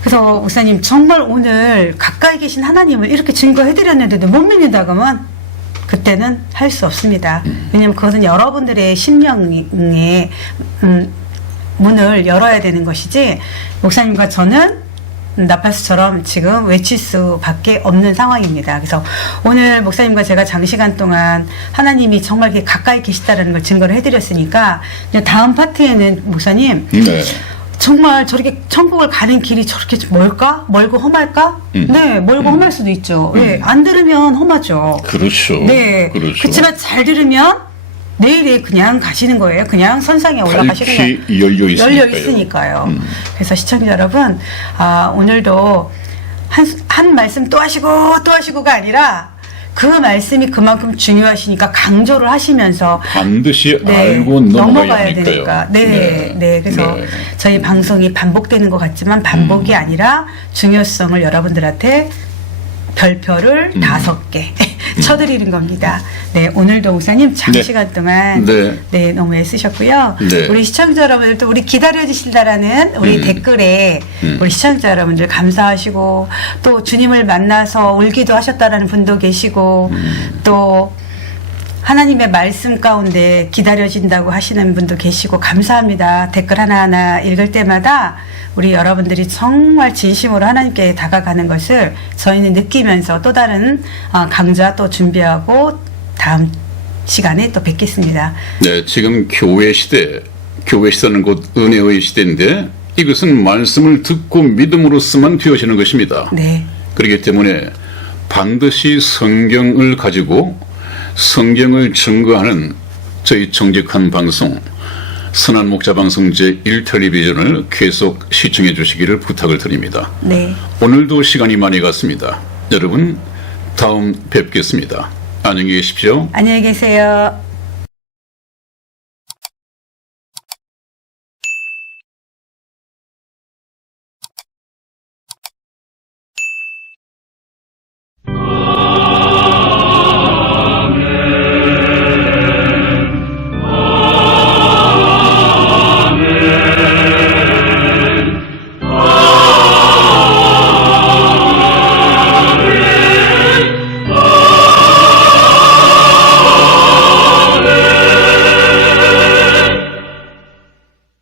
그래서 목사님, 정말 오늘 가까이 계신 하나님을 이렇게 증거해드렸는데도 못 믿는다고 하면 그때는 할 수 없습니다. 왜냐하면 그것은 여러분들의 심령의 문을 열어야 되는 것이지, 목사님과 저는 나팔수처럼 지금 외칠 수밖에 없는 상황입니다. 그래서 오늘 목사님과 제가 장시간 동안 하나님이 정말 이렇게 가까이 계시다는 걸 증거를 해드렸으니까, 다음 파트에는 목사님, 네. 정말 저렇게 천국을 가는 길이 저렇게 멀까? 멀고 험할까? 네, 멀고 험할 수도 있죠. 네, 안 들으면 험하죠. 그렇죠. 네, 그렇죠. 그렇지만 잘 들으면 내일에 그냥 가시는 거예요. 그냥 선상에 올라가시는 거예요. 밝히 열려 있으니까요. 그래서 시청자 여러분, 오늘도 한 말씀 또 하시고가 아니라 그 말씀이 그만큼 중요하시니까 강조를 하시면서 반드시 알고 넘어가야 되니까. 네. 네. 그래서 네. 저희 방송이 반복되는 것 같지만 반복이 아니라 중요성을 여러분들한테 별표를 5개 쳐드리는 겁니다. 네, 오늘도 목사님 장시간 동안 네, 너무 애쓰셨고요. 네. 우리 시청자 여러분들도 우리 기다려주실다라는 우리 댓글에 우리 시청자 여러분들 감사하시고, 또 주님을 만나서 울기도 하셨다라는 분도 계시고, 또 하나님의 말씀 가운데 기다려진다고 하시는 분도 계시고, 감사합니다. 댓글 하나하나 읽을 때마다 우리 여러분들이 정말 진심으로 하나님께 다가가는 것을 저희는 느끼면서 또 다른 강좌 또 준비하고 다음 시간에 또 뵙겠습니다. 네, 지금 교회 시대는 곧 은혜의 시대인데, 이것은 말씀을 듣고 믿음으로서만 되어지는 것입니다. 네. 그렇기 때문에 반드시 성경을 가지고 성경을 증거하는 저희 정직한 방송, 선한 목자 방송 제1텔레비전을 계속 시청해 주시기를 부탁을 드립니다. 네. 오늘도 시간이 많이 갔습니다. 여러분, 다음 뵙겠습니다. 안녕히 계십시오. 안녕히 계세요.